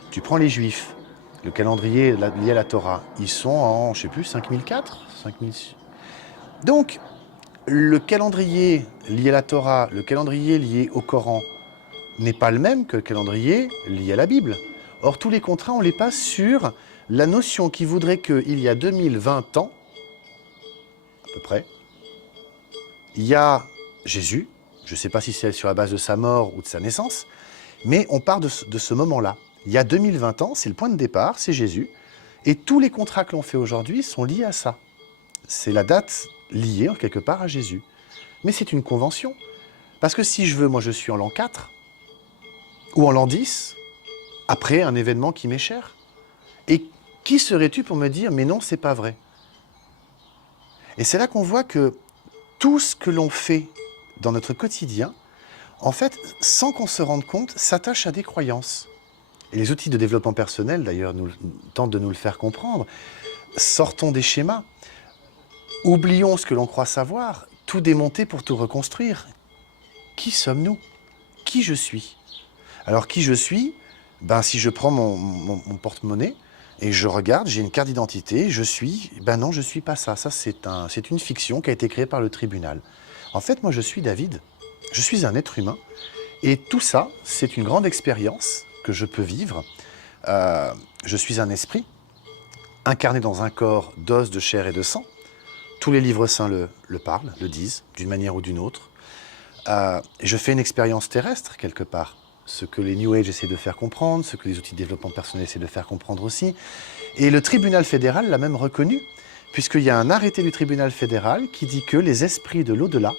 Tu prends les juifs, le calendrier lié à la Torah, ils sont en, je sais plus, 5004, 5006. Donc, le calendrier lié à la Torah, le calendrier lié au Coran, n'est pas le même que le calendrier lié à la Bible. Or, tous les contrats, on les passe sur la notion qui voudrait qu'il y a 2020 ans, à peu près, il y a Jésus, je ne sais pas si c'est sur la base de sa mort ou de sa naissance, mais on part de ce moment-là. Il y a 2020 ans, c'est le point de départ, c'est Jésus, et tous les contrats que l'on fait aujourd'hui sont liés à ça. C'est la date liée, quelque part, à Jésus. Mais c'est une convention. Parce que si je veux, moi je suis en l'an 4, ou en l'an 10, après un événement qui m'est cher. Et qui serais-tu pour me dire, mais non, c'est pas vrai? Et c'est là qu'on voit que tout ce que l'on fait dans notre quotidien, en fait, sans qu'on se rende compte, s'attache à des croyances. Et les outils de développement personnel, d'ailleurs, tentent de nous le faire comprendre. Sortons des schémas. Oublions ce que l'on croit savoir, tout démonter pour tout reconstruire. Qui sommes-nous? Qui je suis? Alors, qui je suis? Ben, si je prends mon porte-monnaie et je regarde, j'ai une carte d'identité, je suis... Ben non, je ne suis pas ça. Ça, c'est une fiction qui a été créée par le tribunal. En fait, moi, je suis David. Je suis un être humain. Et tout ça, c'est une grande expérience que je peux vivre. Je suis un esprit, incarné dans un corps d'os, de chair et de sang. Tous les livres saints le parlent, le disent, d'une manière ou d'une autre. Je fais une expérience terrestre, quelque part. Ce que les New Age essaient de faire comprendre, ce que les outils de développement personnel essaient de faire comprendre aussi. Et le tribunal fédéral l'a même reconnu, puisqu'il y a un arrêté du tribunal fédéral qui dit que les esprits de l'au-delà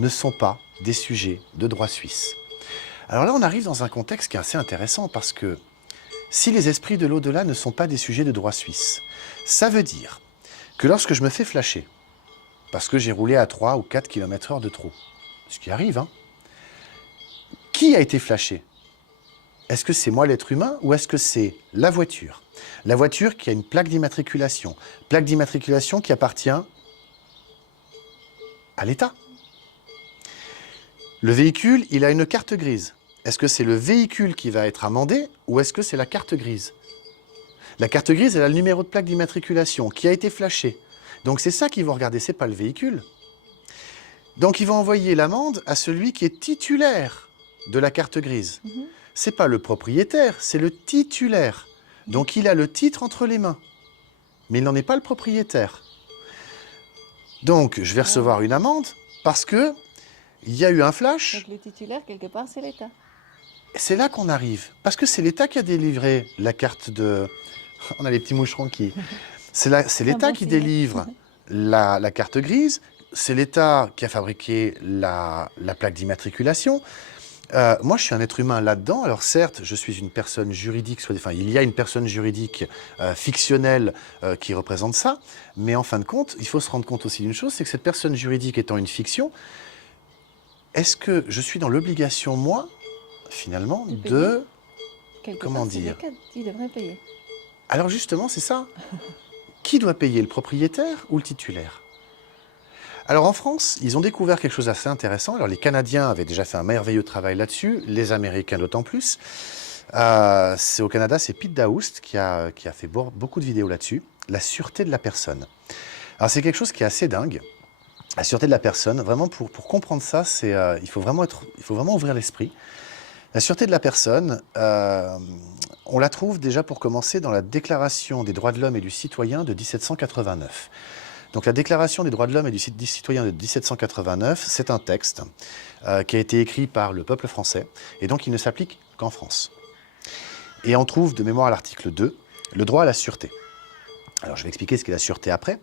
ne sont pas des sujets de droit suisse. Alors là, on arrive dans un contexte qui est assez intéressant, parce que si les esprits de l'au-delà ne sont pas des sujets de droit suisse, ça veut dire que lorsque je me fais flasher, parce que j'ai roulé à 3 ou 4 km/h de trop, ce qui arrive, hein, qui a été flashé? Est-ce que c'est moi l'être humain ou est-ce que c'est la voiture? La voiture qui a une plaque d'immatriculation qui appartient à l'État. Le véhicule, il a une carte grise. Est-ce que c'est le véhicule qui va être amendé ou est-ce que c'est la carte grise? La carte grise, elle a le numéro de plaque d'immatriculation qui a été flashé. Donc c'est ça qu'ils vont regarder, c'est pas le véhicule. Donc ils vont envoyer l'amende à celui qui est titulaire de la carte grise. C'est pas le propriétaire, c'est le titulaire. Donc il a le titre entre les mains, mais il n'en est pas le propriétaire. Donc je vais recevoir une amende parce que il y a eu un flash. Donc le titulaire, quelque part, c'est l'État. C'est là qu'on arrive, parce que c'est l'État qui a délivré la carte de... On a les petits moucherons qui... C'est l'État qui délivre la carte grise, c'est l'État qui a fabriqué la plaque d'immatriculation. Moi, je suis un être humain là-dedans. Alors certes, je suis une personne juridique, enfin, il y a une personne juridique fictionnelle qui représente ça, mais en fin de compte, il faut se rendre compte aussi d'une chose, c'est que cette personne juridique étant une fiction, est-ce que je suis dans l'obligation, moi, finalement, de... Comment dire? Qui devrait payer? Alors justement, c'est ça. Qui doit payer, le propriétaire ou le titulaire? Alors en France, ils ont découvert quelque chose d'assez intéressant. Alors les Canadiens avaient déjà fait un merveilleux travail là-dessus, les Américains d'autant plus. Au Canada, c'est Pete Daoust qui a fait beaucoup de vidéos là-dessus. La sûreté de la personne. Alors c'est quelque chose qui est assez dingue. La sûreté de la personne, vraiment pour comprendre ça, il faut vraiment ouvrir l'esprit. La sûreté de la personne, on la trouve déjà pour commencer dans la Déclaration des droits de l'homme et du citoyen de 1789. Donc la Déclaration des droits de l'homme et du citoyen de 1789, c'est un texte qui a été écrit par le peuple français et donc il ne s'applique qu'en France. Et on trouve de mémoire à l'article 2 le droit à la sûreté. Alors je vais expliquer ce qu'est la sûreté après.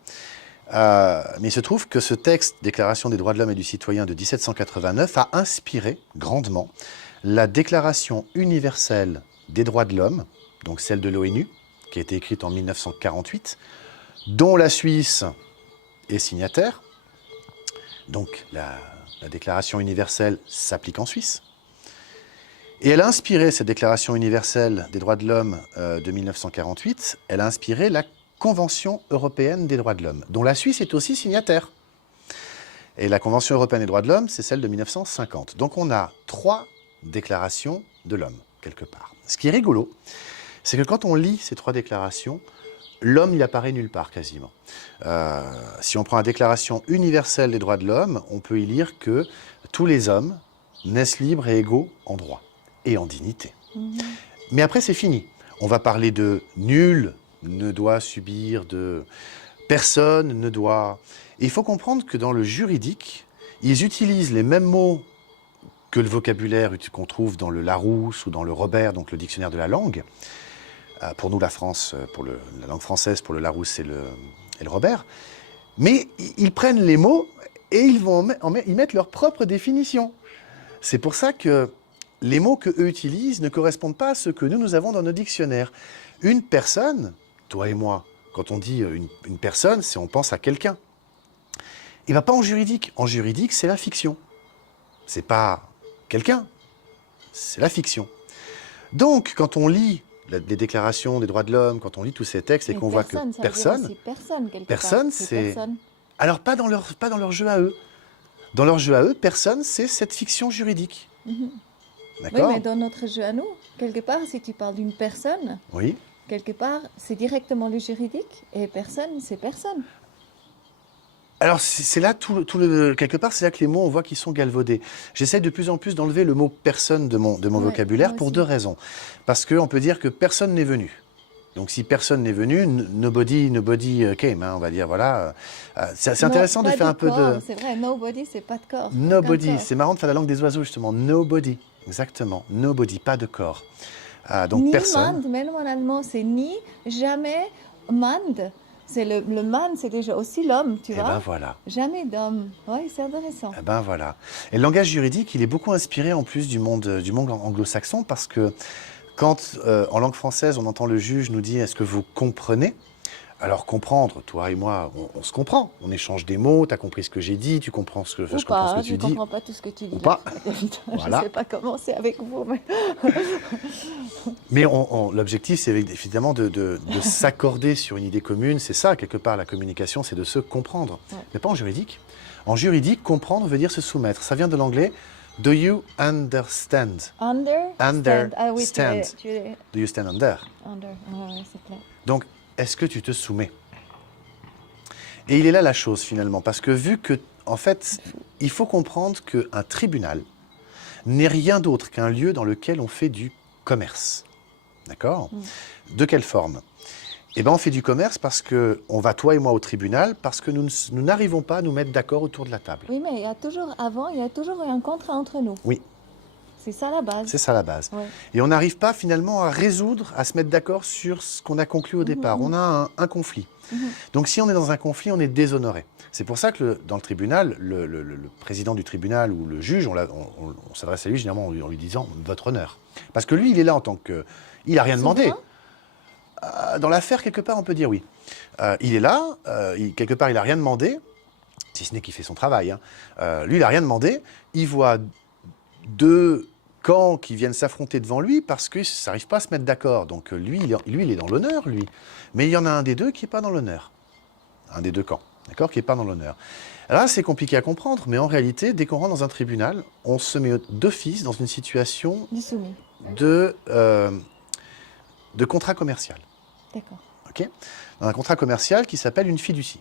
Mais il se trouve que ce texte, Déclaration des droits de l'homme et du citoyen de 1789, a inspiré grandement la Déclaration universelle des droits de l'homme donc celle de l'ONU, qui a été écrite en 1948, dont la Suisse est signataire. Donc la Déclaration universelle s'applique en Suisse. Et elle a inspiré, cette Déclaration universelle des droits de l'homme de 1948, elle a inspiré la Convention européenne des droits de l'homme, dont la Suisse est aussi signataire. Et la Convention européenne des droits de l'homme, c'est celle de 1950. Donc on a 3 déclarations de l'homme, quelque part. Ce qui est rigolo, c'est que quand on lit ces 3 déclarations, l'homme, il apparaît nulle part, quasiment. Si on prend la Déclaration universelle des droits de l'homme, on peut y lire que tous les hommes naissent libres et égaux en droit et en dignité. Mais après, c'est fini. On va parler de nul ne doit subir de... Personne ne doit... Et il faut comprendre que dans le juridique, ils utilisent les mêmes mots que le vocabulaire qu'on trouve dans le Larousse ou dans le Robert, donc le dictionnaire de la langue. Pour nous, la France, pour la langue française, pour le Larousse et le Robert. Mais ils prennent les mots et ils mettent leur propre définition. C'est pour ça que les mots qu'eux utilisent ne correspondent pas à ceux que nous avons dans nos dictionnaires. Une personne, toi et moi, quand on dit une personne, on pense à quelqu'un. Et bien pas en juridique. En juridique, c'est la fiction. C'est pas quelqu'un, c'est la fiction. Donc, quand on lit les déclarations des droits de l'homme, quand on lit tous ces textes et qu'on voit que personne, c'est... Alors, pas dans leur jeu à eux. Dans leur jeu à eux, personne, c'est cette fiction juridique. D'accord ? Oui, mais dans notre jeu à nous, quelque part, si tu parles d'une personne, oui. Quelque part, c'est directement le juridique, et personne, c'est personne. Alors, c'est là, quelque part, c'est là que les mots, on voit qu'ils sont galvaudés. J'essaie de plus en plus d'enlever le mot « personne » de mon vocabulaire pour 2 raisons. Parce qu'on peut dire que personne n'est venu. Donc, si personne n'est venu, nobody came, hein, on va dire, voilà. C'est intéressant de faire un peu de... C'est vrai, nobody, c'est pas de corps. Nobody, c'est marrant de faire la langue des oiseaux, justement. Nobody, exactement. Nobody, pas de corps. Donc, ni personne. Mand, même en allemand, c'est ni, jamais, Mand. Le man, c'est déjà aussi l'homme, tu vois. Et ben voilà. Jamais d'homme. Oui, c'est intéressant. Et ben voilà. Et le langage juridique, il est beaucoup inspiré en plus du monde anglo-saxon parce que quand, en langue française, on entend le juge nous dire « Est-ce que vous comprenez ?» Alors comprendre, toi et moi, on se comprend. On échange des mots, tu as compris ce que j'ai dit, tu comprends ce que, je comprends ce que tu dis. Je ne comprends pas tout ce que tu dis. Ou pas. Voilà. Je ne sais pas comment c'est avec vous. Mais l'objectif, c'est évidemment de s'accorder sur une idée commune. C'est ça, quelque part, la communication, c'est de se comprendre. Ouais. Mais pas en juridique. En juridique, comprendre veut dire se soumettre. Ça vient de l'anglais « Do you understand » Understand. Ah oui, Do you stand under? Under, ouais, c'est clair. Donc, est-ce que tu te soumets? Et il est là la chose, finalement, parce que vu que, en fait, il faut comprendre qu'un tribunal n'est rien d'autre qu'un lieu dans lequel on fait du commerce. D'accord? De quelle forme? Eh bien, on fait du commerce parce qu'on va, toi et moi, au tribunal, parce que nous n'arrivons pas à nous mettre d'accord autour de la table. Oui, mais il y a toujours un contrat entre nous. Oui. C'est ça la base. C'est ça la base. Ouais. Et on n'arrive pas finalement à résoudre, à se mettre d'accord sur ce qu'on a conclu au départ. On a un conflit. Donc si on est dans un conflit, on est déshonoré. C'est pour ça que dans le tribunal, le président du tribunal ou le juge, on s'adresse à lui généralement en lui disant « Votre honneur ». Parce que lui, il est là en tant que... Il n'a rien demandé. Dans l'affaire, quelque part, on peut dire oui. Il est là, quelque part, il n'a rien demandé, si ce n'est qu'il fait son travail. Hein. Lui, il n'a rien demandé. Il voit 2 camps qui viennent s'affronter devant lui parce que ça n'arrive pas à se mettre d'accord. Donc lui, il est dans l'honneur, lui. Mais il y en a un des 2 qui n'est pas dans l'honneur. Un des 2 camps, d'accord, qui n'est pas dans l'honneur. Là, c'est compliqué à comprendre, mais en réalité, dès qu'on rentre dans un tribunal, on se met d'office dans une situation de contrat commercial. D'accord. Okay, dans un contrat commercial qui s'appelle une fiducie.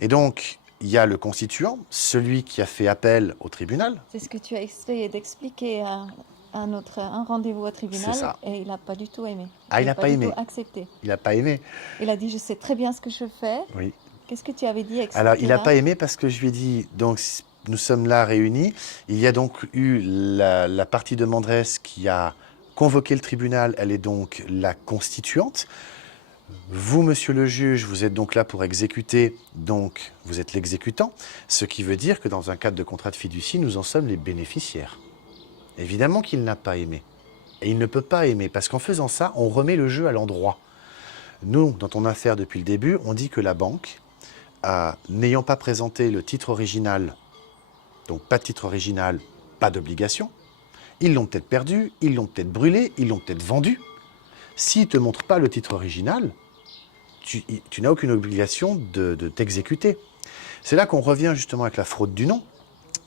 Et donc, il y a le constituant, celui qui a fait appel au tribunal. C'est ce que tu as essayé d'expliquer à un rendez-vous au tribunal. C'est ça. Et il n'a pas du tout aimé. Ah, il n'a pas aimé. Accepté. Il n'a pas aimé. Il a dit, je sais très bien ce que je fais. Oui. Qu'est-ce que tu avais dit? Alors, il n'a pas aimé parce que je lui ai dit, donc, nous sommes là réunis. Il y a donc eu la partie demanderesse qui a convoqué le tribunal. Elle est donc la constituante. Vous, monsieur le juge, vous êtes donc là pour exécuter, donc vous êtes l'exécutant, ce qui veut dire que dans un cadre de contrat de fiducie, nous en sommes les bénéficiaires. Évidemment qu'il n'a pas aimé. Et il ne peut pas aimer, parce qu'en faisant ça, on remet le jeu à l'endroit. Nous, dans ton affaire depuis le début, on dit que la banque, n'ayant pas présenté le titre original, donc pas de titre original, pas d'obligation, ils l'ont peut-être perdu, ils l'ont peut-être brûlé, ils l'ont peut-être vendu. S'ils ne te montrent pas le titre original, tu n'as aucune obligation de t'exécuter. C'est là qu'on revient justement avec la fraude du nom,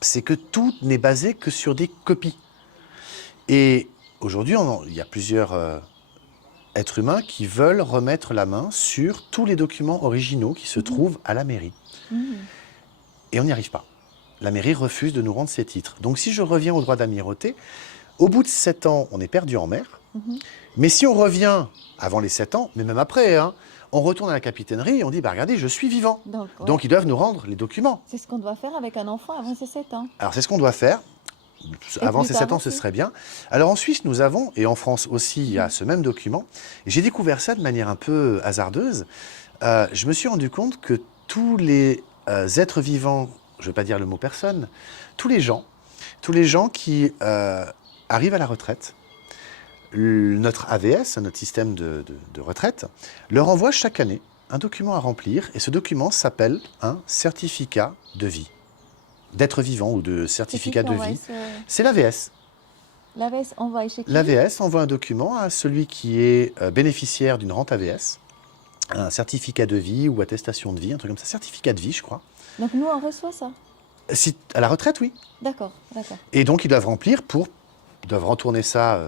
c'est que tout n'est basé que sur des copies. Et aujourd'hui, il y a plusieurs êtres humains qui veulent remettre la main sur tous les documents originaux qui se trouvent à la mairie. Et on n'y arrive pas. La mairie refuse de nous rendre ces titres. Donc si je reviens au droit d'amirauté, au bout de 7 ans, on est perdu en mer. Mais si on revient avant les 7 ans, mais même après, hein, on retourne à la capitainerie et on dit, bah, regardez, je suis vivant. Donc ils doivent nous rendre les documents. C'est ce qu'on doit faire avec un enfant avant ses 7 ans. Alors c'est ce qu'on doit faire. Avant ces 7 ans, ce serait bien. Alors en Suisse, nous avons, et en France aussi, il y a ce même document. J'ai découvert ça de manière un peu hasardeuse. Je me suis rendu compte que tous les êtres vivants, je ne veux pas dire le mot personne, tous les gens qui arrivent à la retraite, notre AVS, notre système de retraite, leur envoie chaque année un document à remplir, et ce document s'appelle un certificat de vie. D'être vivant ou de certificat de vie, c'est l'AVS. L'AVS envoie chez qui? L'AVS envoie un document à celui qui est bénéficiaire d'une rente AVS, un certificat de vie ou attestation de vie, un truc comme ça, certificat de vie, je crois. Donc nous, on reçoit ça? À la retraite, oui. D'accord, d'accord. Et donc, ils doivent retourner ça,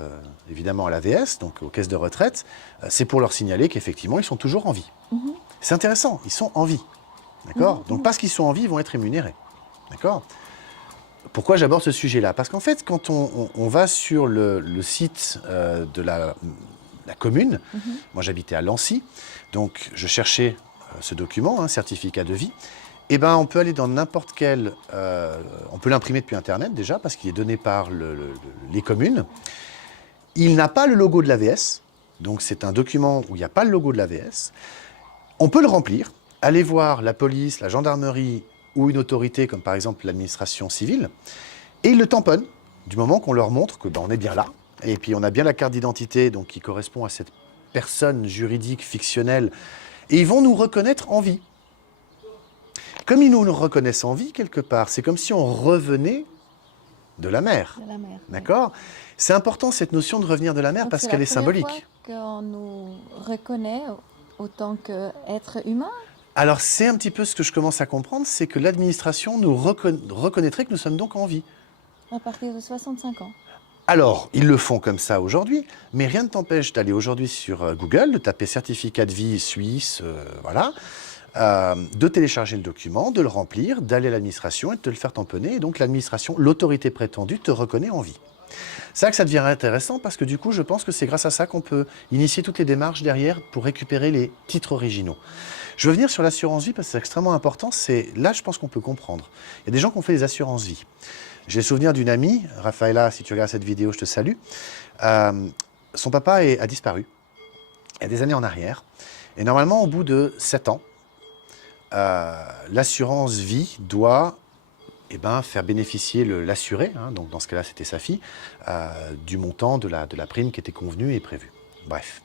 évidemment, à l'AVS, donc aux caisses de retraite. C'est pour leur signaler qu'effectivement, ils sont toujours en vie. C'est intéressant, ils sont en vie. D'accord? Donc, parce qu'ils sont en vie, ils vont être rémunérés. D'accord? Pourquoi j'aborde ce sujet-là? Parce qu'en fait, quand on va sur le site de la commune, moi j'habitais à Lancy, donc je cherchais ce document, un certificat de vie, et ben on peut aller dans n'importe quel... on peut l'imprimer depuis Internet déjà, parce qu'il est donné par les communes. Il n'a pas le logo de l'AVS, donc c'est un document où il n'y a pas le logo de l'AVS. On peut le remplir, aller voir la police, la gendarmerie, ou une autorité comme par exemple l'administration civile, et ils le tamponnent du moment qu'on leur montre que on est bien là, et puis on a bien la carte d'identité donc qui correspond à cette personne juridique fictionnelle, et ils vont nous reconnaître en vie. Comme ils nous reconnaissent en vie quelque part, c'est comme si on revenait de la mer. De la mer. D'accord? Oui. C'est important cette notion de revenir de la mer donc parce qu'elle est symbolique. C'est la première fois qu'on nous reconnaît autant qu'être humain? Alors, c'est un petit peu ce que je commence à comprendre, c'est que l'administration nous reconnaîtrait que nous sommes donc en vie. À partir de 65 ans. Alors, ils le font comme ça aujourd'hui, mais rien ne t'empêche d'aller aujourd'hui sur Google, de taper certificat de vie suisse, voilà, de télécharger le document, de le remplir, d'aller à l'administration et de te le faire tamponner. Et donc, l'administration, l'autorité prétendue, te reconnaît en vie. C'est là que ça devient intéressant parce que du coup, je pense que c'est grâce à ça qu'on peut initier toutes les démarches derrière pour récupérer les titres originaux. Je veux venir sur l'assurance vie parce que c'est extrêmement important. Là, je pense qu'on peut comprendre. Il y a des gens qui ont fait des assurances vie. J'ai le souvenir d'une amie, Raphaëla, si tu regardes cette vidéo, je te salue. Son papa a disparu il y a des années en arrière. Et normalement, au bout de 7 ans, l'assurance vie doit faire bénéficier l'assuré, hein, donc dans ce cas-là, c'était sa fille, du montant de la prime qui était convenue et prévue. Bref.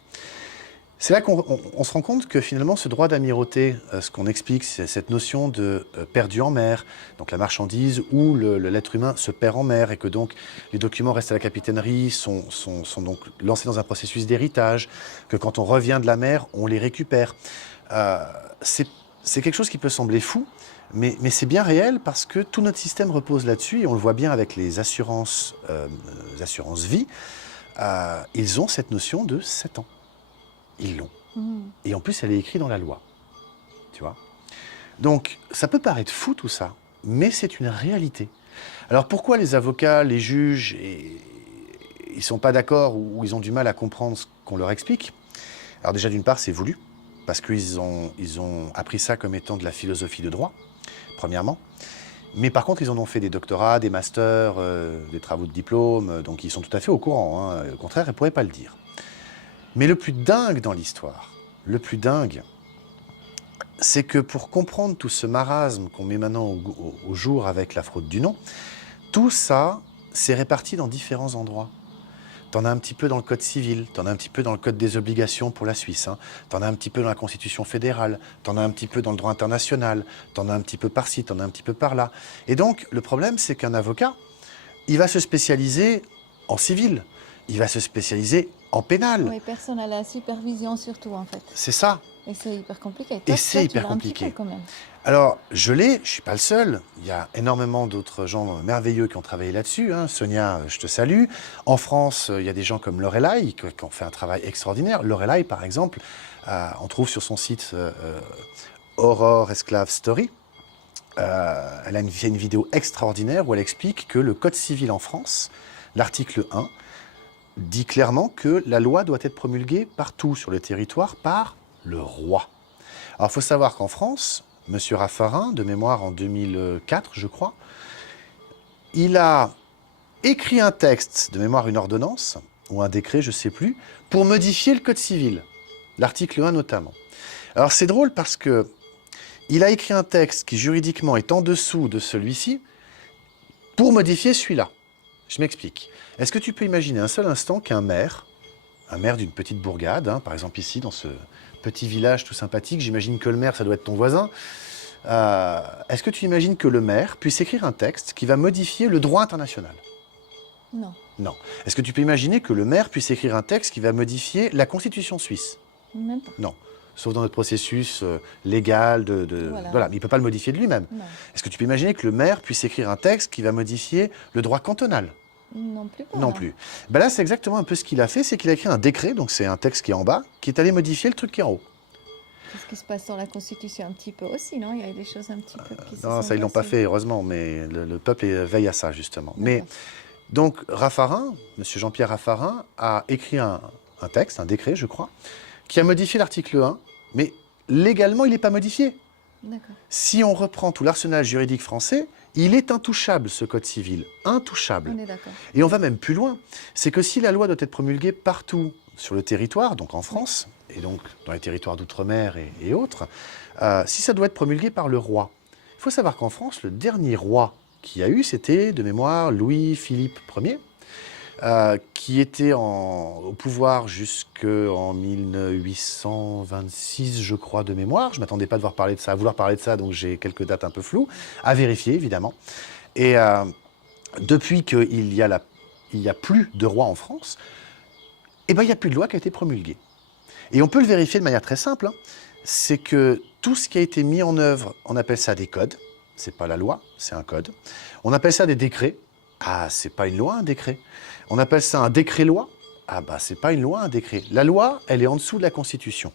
C'est là qu'on se rend compte que finalement, ce droit d'amirauté, ce qu'on explique, c'est cette notion de perdu en mer, donc la marchandise où l'être humain se perd en mer et que donc les documents restent à la capitainerie, sont donc lancés dans un processus d'héritage, que quand on revient de la mer, on les récupère. C'est quelque chose qui peut sembler fou, mais c'est bien réel parce que tout notre système repose là-dessus et on le voit bien avec les assurances vie. Ils ont cette notion de 7 ans. Ils l'ont. Et en plus, elle est écrite dans la loi. Tu vois? Donc, ça peut paraître fou tout ça, mais c'est une réalité. Alors pourquoi les avocats, les juges, ils ne sont pas d'accord ou ils ont du mal à comprendre ce qu'on leur explique? Alors déjà, d'une part, c'est voulu, parce qu'ils ont appris ça comme étant de la philosophie de droit, premièrement. Mais par contre, ils en ont fait des doctorats, des masters, des travaux de diplôme, donc ils sont tout à fait au courant. Hein. Au contraire, ils ne pourraient pas le dire. Mais le plus dingue dans l'histoire, c'est que pour comprendre tout ce marasme qu'on met maintenant au jour avec la fraude du nom, tout ça s'est réparti dans différents endroits. T'en as un petit peu dans le Code civil, t'en as un petit peu dans le Code des obligations pour la Suisse, hein. T'en as un petit peu dans la Constitution fédérale, t'en as un petit peu dans le droit international, t'en as un petit peu par-ci, t'en as un petit peu par-là. Et donc, le problème, c'est qu'un avocat, il va se spécialiser en civil, il va se spécialiser en pénal. Oui, personne n'a la supervision surtout en fait. C'est ça. Et c'est hyper compliqué. Et c'est hyper compliqué. Quand même. Alors, je ne suis pas le seul. Il y a énormément d'autres gens merveilleux qui ont travaillé là-dessus, hein. Sonia, je te salue. En France, il y a des gens comme Lorelai qui ont fait un travail extraordinaire. Lorelai, par exemple, on trouve sur son site Aurore Esclave Story. Elle a fait une vidéo extraordinaire où elle explique que le Code civil en France, l'article 1, dit clairement que la loi doit être promulguée partout sur le territoire par le roi. Alors, il faut savoir qu'en France, M. Raffarin, de mémoire en 2004, je crois, il a écrit un texte, de mémoire une ordonnance, ou un décret, je ne sais plus, pour modifier le Code civil, l'article 1 notamment. Alors, c'est drôle parce que il a écrit un texte qui, juridiquement, est en dessous de celui-ci pour modifier celui-là. Je m'explique. Est-ce que tu peux imaginer un seul instant qu'un maire d'une petite bourgade, hein, par exemple ici, dans ce petit village tout sympathique, j'imagine que le maire, ça doit être ton voisin, est-ce que tu imagines que le maire puisse écrire un texte qui va modifier le droit international? Non. Non. Est-ce que tu peux imaginer que le maire puisse écrire un texte qui va modifier la Constitution suisse? Même pas. Non. Sauf dans notre processus légal, voilà. Mais il ne peut pas le modifier de lui-même. Est-ce que tu peux imaginer que le maire puisse écrire un texte qui va modifier le droit cantonal? Non plus. Pas, non plus. Ben là, c'est exactement un peu ce qu'il a fait, c'est qu'il a écrit un décret, donc c'est un texte qui est en bas, qui est allé modifier le truc qui est en haut. C'est ce qui se passe dans la Constitution un petit peu aussi, non? Il y a des choses un petit peu qui se non, sont ça, ils l'ont pas fait, heureusement, mais le peuple veille à ça, justement. Mais donc, Raffarin, M. Jean-Pierre Raffarin, a écrit un texte, un décret, je crois, qui a modifié l'article 1, mais légalement, il n'est pas modifié. Si on reprend tout l'arsenal juridique français, il est intouchable, ce Code civil. Intouchable. On est d'accord. Et on va même plus loin. C'est que si la loi doit être promulguée partout sur le territoire, donc en France, et donc dans les territoires d'outre-mer et autres, si ça doit être promulgué par le roi, il faut savoir qu'en France, le dernier roi qu'il y a eu, c'était, de mémoire, Louis-Philippe Ier, qui était au pouvoir jusqu'en 1826, je crois, de mémoire. Je ne m'attendais pas à vouloir parler de ça, donc j'ai quelques dates un peu floues, à vérifier, évidemment. Et depuis qu'il n'y a plus de roi en France, eh ben, il n'y a plus de loi qui a été promulguée. Et on peut le vérifier de manière très simple, hein. C'est que tout ce qui a été mis en œuvre, on appelle ça des codes. Ce n'est pas la loi, c'est un code. On appelle ça des décrets. Ah, c'est pas une loi, un décret. On appelle ça un décret-loi. Ah bah, c'est pas une loi, un décret. La loi, elle est en dessous de la Constitution.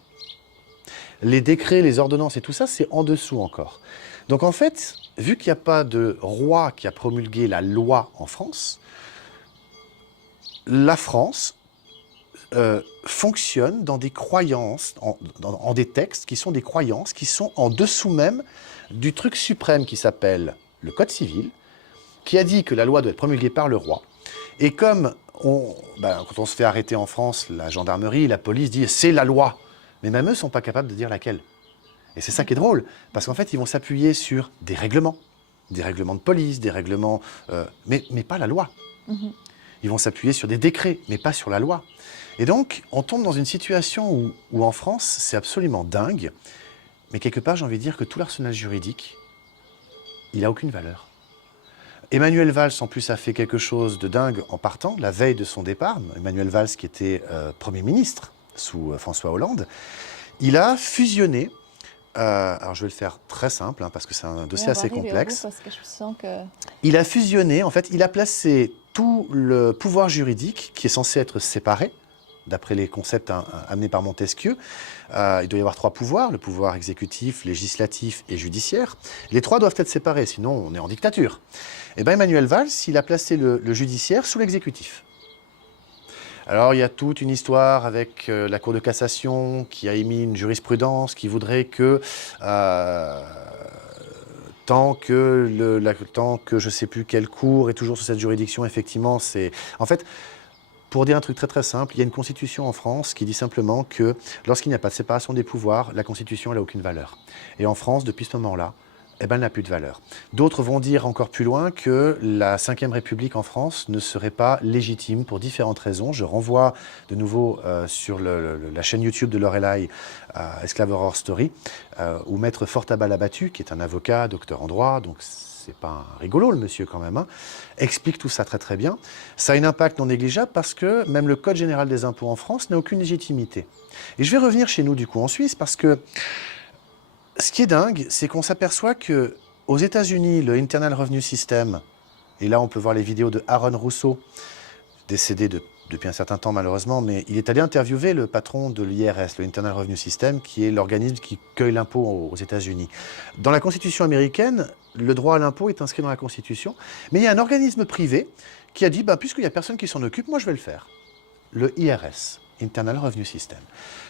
Les décrets, les ordonnances et tout ça, c'est en dessous encore. Donc en fait, vu qu'il n'y a pas de roi qui a promulgué la loi en France, la France fonctionne dans des croyances, dans des textes qui sont des croyances, qui sont en dessous même du truc suprême qui s'appelle le Code civil, qui a dit que la loi doit être promulguée par le roi. Et comme quand on se fait arrêter en France, la gendarmerie, la police dit « c'est la loi ». Mais même eux ne sont pas capables de dire laquelle. Et c'est ça qui est drôle, parce qu'en fait, ils vont s'appuyer sur des règlements de police, des règlements, mais pas la loi. Ils vont s'appuyer sur des décrets, mais pas sur la loi. Et donc, on tombe dans une situation où en France, c'est absolument dingue, mais quelque part, j'ai envie de dire que tout l'arsenal juridique, il n'a aucune valeur. Emmanuel Valls, en plus, a fait quelque chose de dingue en partant, la veille de son départ. Emmanuel Valls, qui était Premier ministre sous François Hollande, il a fusionné, alors je vais le faire très simple, hein, parce que c'est un dossier assez complexe. Parce que je sens que... Il a fusionné, en fait, il a placé tout le pouvoir juridique, qui est censé être séparé, d'après les concepts amenés par Montesquieu. Il doit y avoir 3 pouvoirs, le pouvoir exécutif, législatif et judiciaire. Les 3 doivent être séparés, sinon on est en dictature. Et bien Emmanuel Valls, il a placé le judiciaire sous l'exécutif. Alors il y a toute une histoire avec la Cour de cassation qui a émis une jurisprudence qui voudrait que tant que je ne sais plus quelle cour est toujours sous cette juridiction, effectivement, c'est... En fait, pour dire un truc très très simple, il y a une constitution en France qui dit simplement que lorsqu'il n'y a pas de séparation des pouvoirs, la constitution n'a aucune valeur. Et en France, depuis ce moment-là, eh ben, elle n'a plus de valeur. D'autres vont dire encore plus loin que la Ve République en France ne serait pas légitime pour différentes raisons. Je renvoie de nouveau sur la chaîne YouTube de Lorelai, Esclave Horror Story, où Maître Fortabal Abattu, qui est un avocat, docteur en droit, donc c'est pas un rigolo le monsieur quand même, hein, explique tout ça très très bien. Ça a un impact non négligeable parce que même le Code général des impôts en France n'a aucune légitimité. Et je vais revenir chez nous du coup en Suisse parce que ce qui est dingue, c'est qu'on s'aperçoit que aux États-Unis, le Internal Revenue System, et là on peut voir les vidéos de Aaron Russo, décédé depuis un certain temps malheureusement, mais il est allé interviewer le patron de l'IRS, le Internal Revenue System, qui est l'organisme qui cueille l'impôt aux États-Unis. Dans la Constitution américaine, le droit à l'impôt est inscrit dans la Constitution, mais il y a un organisme privé qui a dit, puisqu'il n'y a personne qui s'en occupe, moi je vais le faire. Le IRS, Internal Revenue System.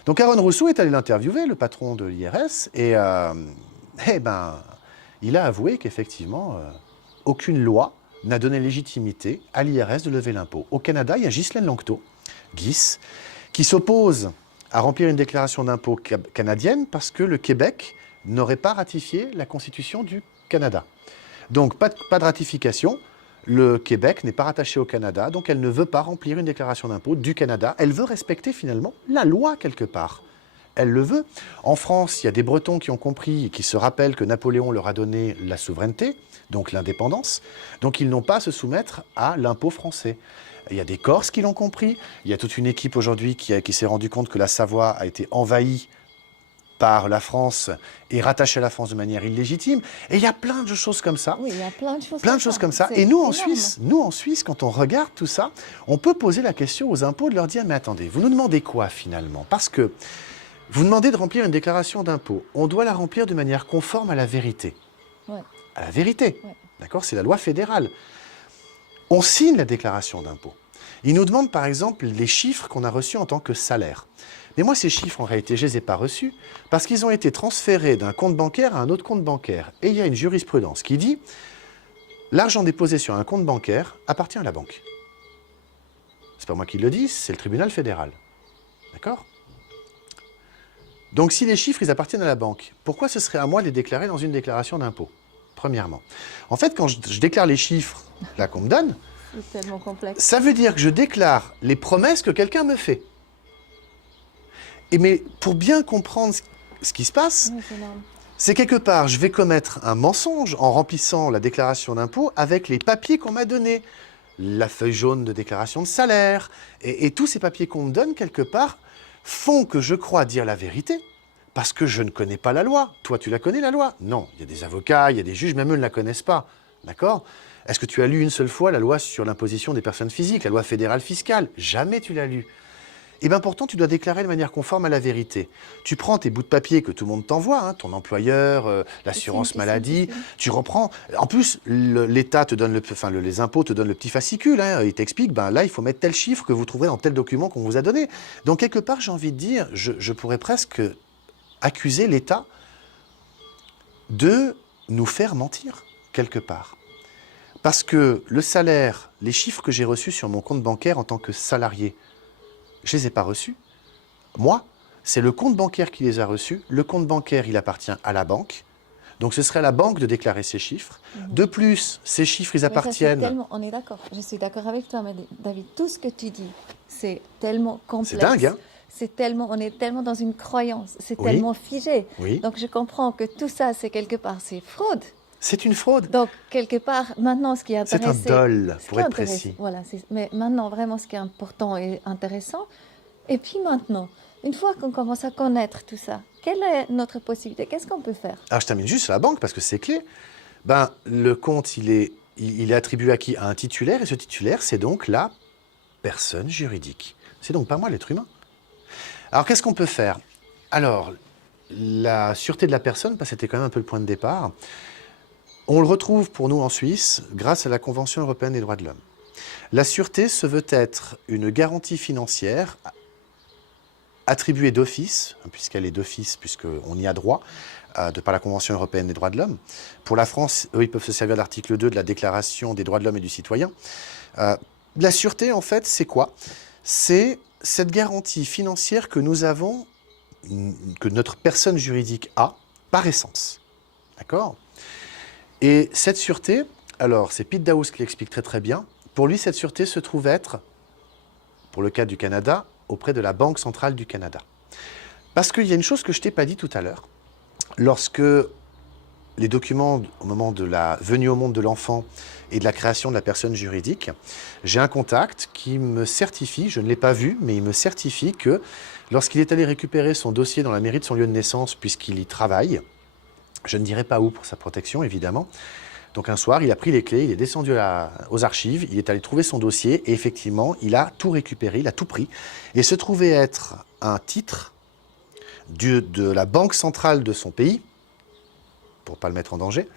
Donc Aaron Russo est allé l'interviewer, le patron de l'IRS, et il a avoué qu'effectivement, aucune loi n'a donné légitimité à l'IRS de lever l'impôt. Au Canada, il y a Ghislaine Langto, GIS, qui s'oppose à remplir une déclaration d'impôt canadienne parce que le Québec n'aurait pas ratifié la Constitution du Canada. Donc, pas de ratification. Le Québec n'est pas rattaché au Canada, donc elle ne veut pas remplir une déclaration d'impôt du Canada. Elle veut respecter finalement la loi quelque part. Elle le veut. En France, il y a des Bretons qui ont compris et qui se rappellent que Napoléon leur a donné la souveraineté, donc l'indépendance. Donc ils n'ont pas à se soumettre à l'impôt français. Il y a des Corses qui l'ont compris. Il y a toute une équipe aujourd'hui qui s'est rendu compte que la Savoie a été envahie par la France et rattachée à la France de manière illégitime. Et il y a plein de choses comme ça. Oui, il y a plein de choses Plein de choses comme ça. Et nous en Suisse, quand on regarde tout ça, on peut poser la question aux impôts de leur dire, mais attendez, vous nous demandez quoi finalement? Parce que vous demandez de remplir une déclaration d'impôt. On doit la remplir de manière conforme à la vérité. Ouais. À la vérité. Ouais. D'accord? C'est la loi fédérale. On signe la déclaration d'impôt. Ils nous demandent par exemple les chiffres qu'on a reçus en tant que salaire. Mais moi, ces chiffres, en réalité, je ne les ai pas reçus parce qu'ils ont été transférés d'un compte bancaire à un autre compte bancaire. Et il y a une jurisprudence qui dit l'argent déposé sur un compte bancaire appartient à la banque. C'est pas moi qui le dis, c'est le tribunal fédéral. D'accord? Donc, si les chiffres, ils appartiennent à la banque, pourquoi ce serait à moi de les déclarer dans une déclaration d'impôt? Premièrement. En fait, quand je déclare les chiffres là qu'on me donne, C'est tellement complexe. ça veut dire que je déclare les promesses que quelqu'un me fait. Mais pour bien comprendre ce qui se passe, Oui, c'est énorme. c'est quelque part, je vais commettre un mensonge en remplissant la déclaration d'impôt avec les papiers qu'on m'a donnés. La feuille jaune de déclaration de salaire. Et tous ces papiers qu'on me donne, quelque part, font que je crois dire la vérité. Parce que je ne connais pas la loi. Toi, tu la connais, la loi? Non. Il y a des avocats, il y a des juges, même eux ne la connaissent pas. D'accord? Est-ce que tu as lu une seule fois la loi sur l'imposition des personnes physiques, la loi fédérale fiscale? Jamais tu l'as lu. Et bien pourtant, tu dois déclarer de manière conforme à la vérité. Tu prends tes bouts de papier que tout le monde t'envoie, hein, ton employeur, l'assurance maladie, tu reprends. En plus, l'État te donne, les impôts te donnent le petit fascicule. Hein, ils t'expliquent, là, il faut mettre tel chiffre que vous trouverez dans tel document qu'on vous a donné. Donc, quelque part, j'ai envie de dire, je pourrais presque accuser l'État de nous faire mentir, quelque part. Parce que le salaire, les chiffres que j'ai reçus sur mon compte bancaire en tant que salarié, je ne les ai pas reçus. Moi, c'est le compte bancaire qui les a reçus. Le compte bancaire, il appartient à la banque. Donc, ce serait à la banque de déclarer ces chiffres. De plus, ces chiffres, ils appartiennent... On est d'accord. Je suis d'accord avec toi, mais David, tout ce que tu dis, c'est tellement complexe. C'est dingue, hein? On est tellement dans une croyance. C'est Oui. tellement figé. Oui. Donc, je comprends que tout ça, c'est quelque part, c'est fraude. C'est une fraude. Donc, quelque part, maintenant, ce qui est intéressant... C'est un dol, pour être précis. Voilà, mais maintenant, vraiment, ce qui est important et intéressant. Et puis maintenant, une fois qu'on commence à connaître tout ça, quelle est notre possibilité? Qu'est-ce qu'on peut faire? Alors, je termine juste sur la banque, parce que c'est clé. Le compte, il est attribué à qui? À un titulaire, et ce titulaire, c'est donc la personne juridique. C'est donc pas moi, l'être humain. Alors, qu'est-ce qu'on peut faire? Alors, la sûreté de la personne, parce que c'était quand même un peu le point de départ, on le retrouve pour nous en Suisse grâce à la Convention européenne des droits de l'homme. La sûreté se veut être une garantie financière attribuée d'office, puisqu'elle est d'office, puisqu'on y a droit, de par la Convention européenne des droits de l'homme. Pour la France, eux, ils peuvent se servir de l'article 2 de la Déclaration des droits de l'homme et du citoyen. La sûreté, en fait, c'est quoi? C'est cette garantie financière que nous avons, que notre personne juridique a, par essence. D'accord? Et cette sûreté, alors c'est Pete Daoust qui l'explique très très bien, pour lui cette sûreté se trouve être, pour le cas du Canada, auprès de la Banque centrale du Canada. Parce qu'il y a une chose que je ne t'ai pas dit tout à l'heure. Lorsque les documents, au moment de la venue au monde de l'enfant et de la création de la personne juridique, j'ai un contact qui me certifie, je ne l'ai pas vu, mais il me certifie que lorsqu'il est allé récupérer son dossier dans la mairie de son lieu de naissance, puisqu'il y travaille, je ne dirai pas où pour sa protection, évidemment. Donc un soir, il a pris les clés, il est descendu aux archives, il est allé trouver son dossier et effectivement, il a tout récupéré, il a tout pris. Et se trouvait être un titre de la banque centrale de son pays, pour ne pas le mettre en danger,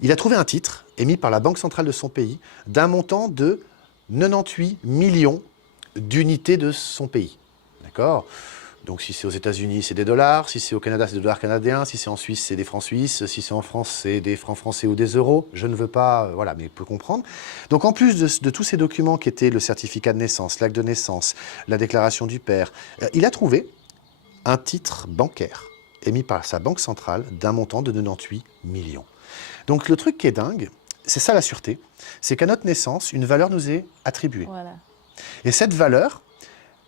il a trouvé un titre émis par la banque centrale de son pays d'un montant de 98 millions d'unités de son pays. D'accord? Donc si c'est aux États-Unis, c'est des dollars, si c'est au Canada, c'est des dollars canadiens, si c'est en Suisse, c'est des francs suisses, si c'est en France, c'est des francs français ou des euros. Je ne veux pas, voilà, mais il peut comprendre. Donc en plus de tous ces documents qui étaient le certificat de naissance, l'acte de naissance, la déclaration du père, il a trouvé un titre bancaire émis par sa banque centrale d'un montant de 98 millions. Donc le truc qui est dingue, c'est ça la sûreté, c'est qu'à notre naissance, une valeur nous est attribuée. Voilà. Et cette valeur,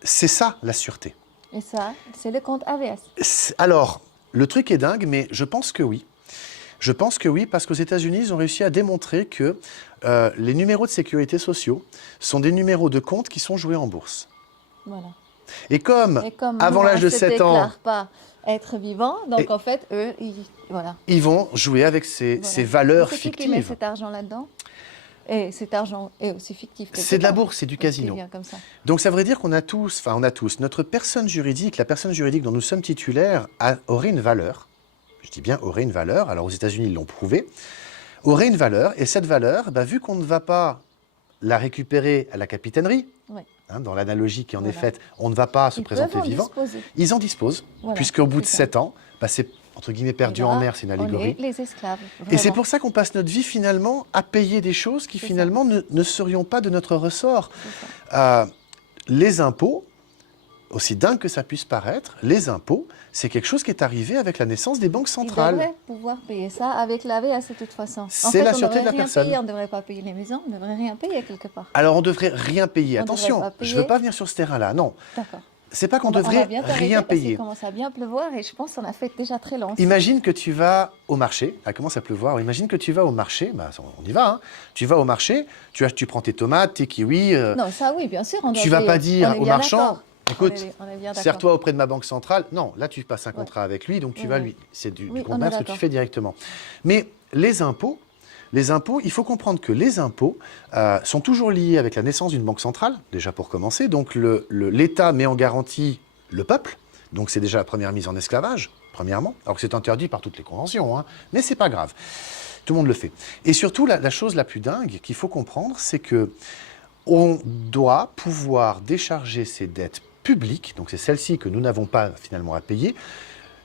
c'est ça la sûreté. Et ça, c'est le compte AVS. Alors, le truc est dingue, mais je pense que oui. Je pense que oui, parce qu'aux États-Unis, ils ont réussi à démontrer que les numéros de sécurité sociaux sont des numéros de compte qui sont joués en bourse. Voilà. Et comme avant nous, l'âge de on se 7 ans, déclare pas être vivant, donc Et- en fait, eux, voilà. ils vont jouer avec ces Voilà. valeurs C'est qui met fictives. cet argent là-dedans? Et cet argent est aussi fictif. quelque C'est de la part. bourse, c'est du casino. Qui vient comme ça. Donc ça veut dire qu'on a tous, enfin on a tous, notre personne juridique, la personne juridique dont nous sommes titulaires aurait une valeur. Je dis bien aurait une valeur, alors aux États-Unis ils l'ont prouvé, aurait une valeur, et cette valeur, vu qu'on ne va pas la récupérer à la capitainerie, Ouais. dans l'analogie qui en est Voilà. faite, on ne va pas se Ils présenter peuvent en vivant, disposer. ils en disposent, Voilà, puisqu'au bout de c'est ça. 7 ans, c'est entre guillemets perdu Et là, en mer, c'est une allégorie. On est les esclaves. Et c'est vraiment. pour ça qu'on passe notre vie finalement à payer des choses qui C'est finalement ne serions pas de notre ressort. C'est ça. Les impôts, aussi dingue que ça puisse paraître, les impôts, c'est quelque chose qui est arrivé avec la naissance des banques Ils centrales. devraient pouvoir payer ça avec l'AVS de toute façon. En C'est fait, la on sûreté de devrait la rien personne. payer, on ne devrait pas payer les maisons, on ne devrait rien payer quelque part. Alors on devrait rien payer. On Attention, devrait pas je ne veux payer. pas venir sur ce terrain-là. Non, D'accord. c'est pas qu'on On va devrait bien t'arrêter rien parce qu'il payer. commence à bien pleuvoir et je pense qu'on a fait déjà très long. Imagine que tu vas au marché, elle commence à pleuvoir, imagine que tu vas au marché, on y va, hein. Tu vas au marché, tu prends tes tomates, tes kiwis, Non, ça oui, bien sûr. On doit tu vas payer. pas On dire est au bien marchand, d'accord. écoute, On est bien d'accord. sers-toi auprès de ma banque centrale. Non, là tu passes un contrat avec lui, donc tu vas Ouais. lui. C'est du Oui, on commerce est que tu d'accord. fais directement. Mais les impôts, il faut comprendre que les impôts sont toujours liés avec la naissance d'une banque centrale, déjà pour commencer. Donc l'État met en garantie le peuple, donc c'est déjà la première mise en esclavage, premièrement, alors que c'est interdit par toutes les conventions, hein, mais c'est pas grave. Tout le monde le fait. Et surtout, la chose la plus dingue qu'il faut comprendre, c'est que on doit pouvoir décharger ces dettes publiques, donc c'est celles-ci que nous n'avons pas finalement à payer.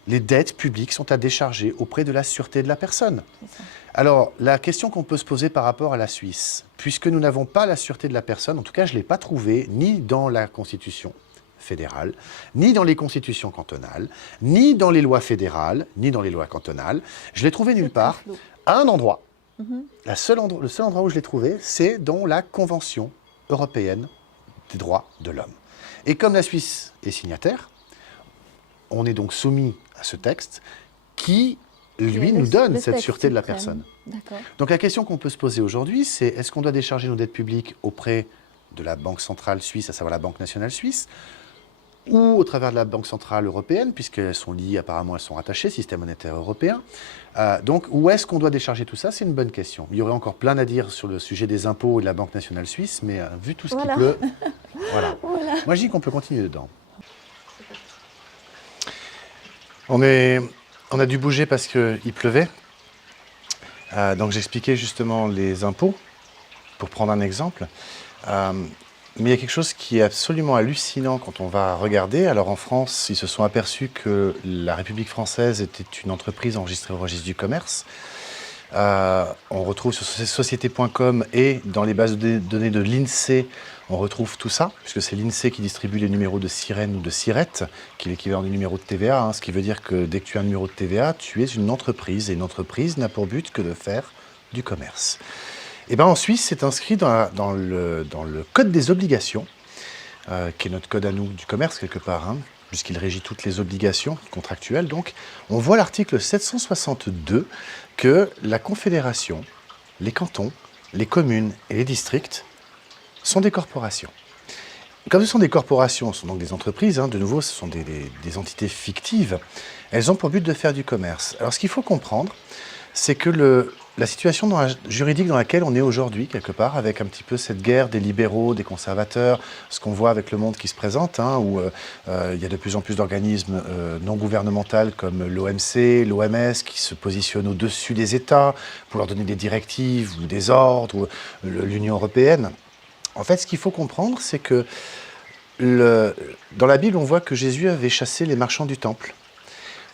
Les dettes publiques sont à décharger auprès de la sûreté de la personne. C'est ça. Alors, la question qu'on peut se poser par rapport à la Suisse, puisque nous n'avons pas la sûreté de la personne, en tout cas je ne l'ai pas trouvée ni dans la Constitution fédérale, ni dans les constitutions cantonales, ni dans les lois fédérales, ni dans les lois cantonales, je l'ai trouvée nulle C'est très part, flou. à un endroit. Mhm. Le seul endroit où je l'ai trouvé, c'est dans la Convention européenne des droits de l'homme. Et comme la Suisse est signataire, on est donc soumis à ce texte qui, lui, nous donne Le cette texte sûreté de la suprême. personne. D'accord. Donc la question qu'on peut se poser aujourd'hui, c'est est-ce qu'on doit décharger nos dettes publiques auprès de la Banque centrale suisse, à savoir la Banque nationale suisse, ou au travers de la Banque centrale européenne, puisqu'elles sont liées, apparemment, elles sont rattachées, système monétaire européen. Donc, où est-ce qu'on doit décharger tout ça? C'est une bonne question. Il y aurait encore plein à dire sur le sujet des impôts et de la Banque nationale suisse, mais vu tout ce Voilà. qui pleut, voilà. Moi, je dis qu'on peut continuer dedans. On a dû bouger parce qu'il pleuvait. Donc, j'expliquais justement les impôts, pour prendre un exemple. Mais il y a quelque chose qui est absolument hallucinant quand on va regarder. Alors en France, ils se sont aperçus que la République française était une entreprise enregistrée au registre du commerce. On retrouve sur société.com et dans les bases de données de l'INSEE, on retrouve tout ça, puisque c'est l'INSEE qui distribue les numéros de sirène ou de sirette, qui est l'équivalent du numéro de TVA, ce qui veut dire que dès que tu as un numéro de TVA, tu es une entreprise, et une entreprise n'a pour but que de faire du commerce. Et bien en Suisse, c'est inscrit dans le code des obligations, qui est notre code à nous du commerce quelque part, puisqu'il régit toutes les obligations contractuelles. Donc, on voit l'article 762 que la Confédération, les cantons, les communes et les districts sont des corporations. Comme ce sont des corporations, ce sont donc des entreprises, de nouveau, ce sont des entités fictives, elles ont pour but de faire du commerce. Alors, ce qu'il faut comprendre, c'est que la situation juridique dans laquelle on est aujourd'hui, quelque part, avec un petit peu cette guerre des libéraux, des conservateurs, ce qu'on voit avec le monde qui se présente, où il y a de plus en plus d'organismes non gouvernementaux comme l'OMC, l'OMS, qui se positionnent au-dessus des États pour leur donner des directives ou des ordres, ou l'Union européenne. En fait, ce qu'il faut comprendre, c'est que dans la Bible, on voit que Jésus avait chassé les marchands du temple.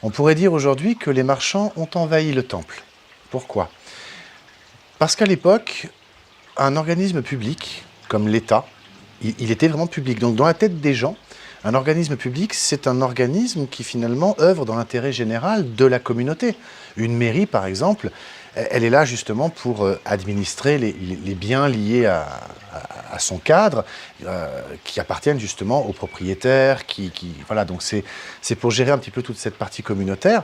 On pourrait dire aujourd'hui que les marchands ont envahi le temple. Pourquoi ? Parce qu'à l'époque, un organisme public, comme l'État, il était vraiment public. Donc dans la tête des gens, un organisme public, c'est un organisme qui finalement œuvre dans l'intérêt général de la communauté. Une mairie, par exemple, elle est là justement pour administrer les biens liés à son cadre, qui appartiennent justement aux propriétaires. Voilà, donc c'est pour gérer un petit peu toute cette partie communautaire.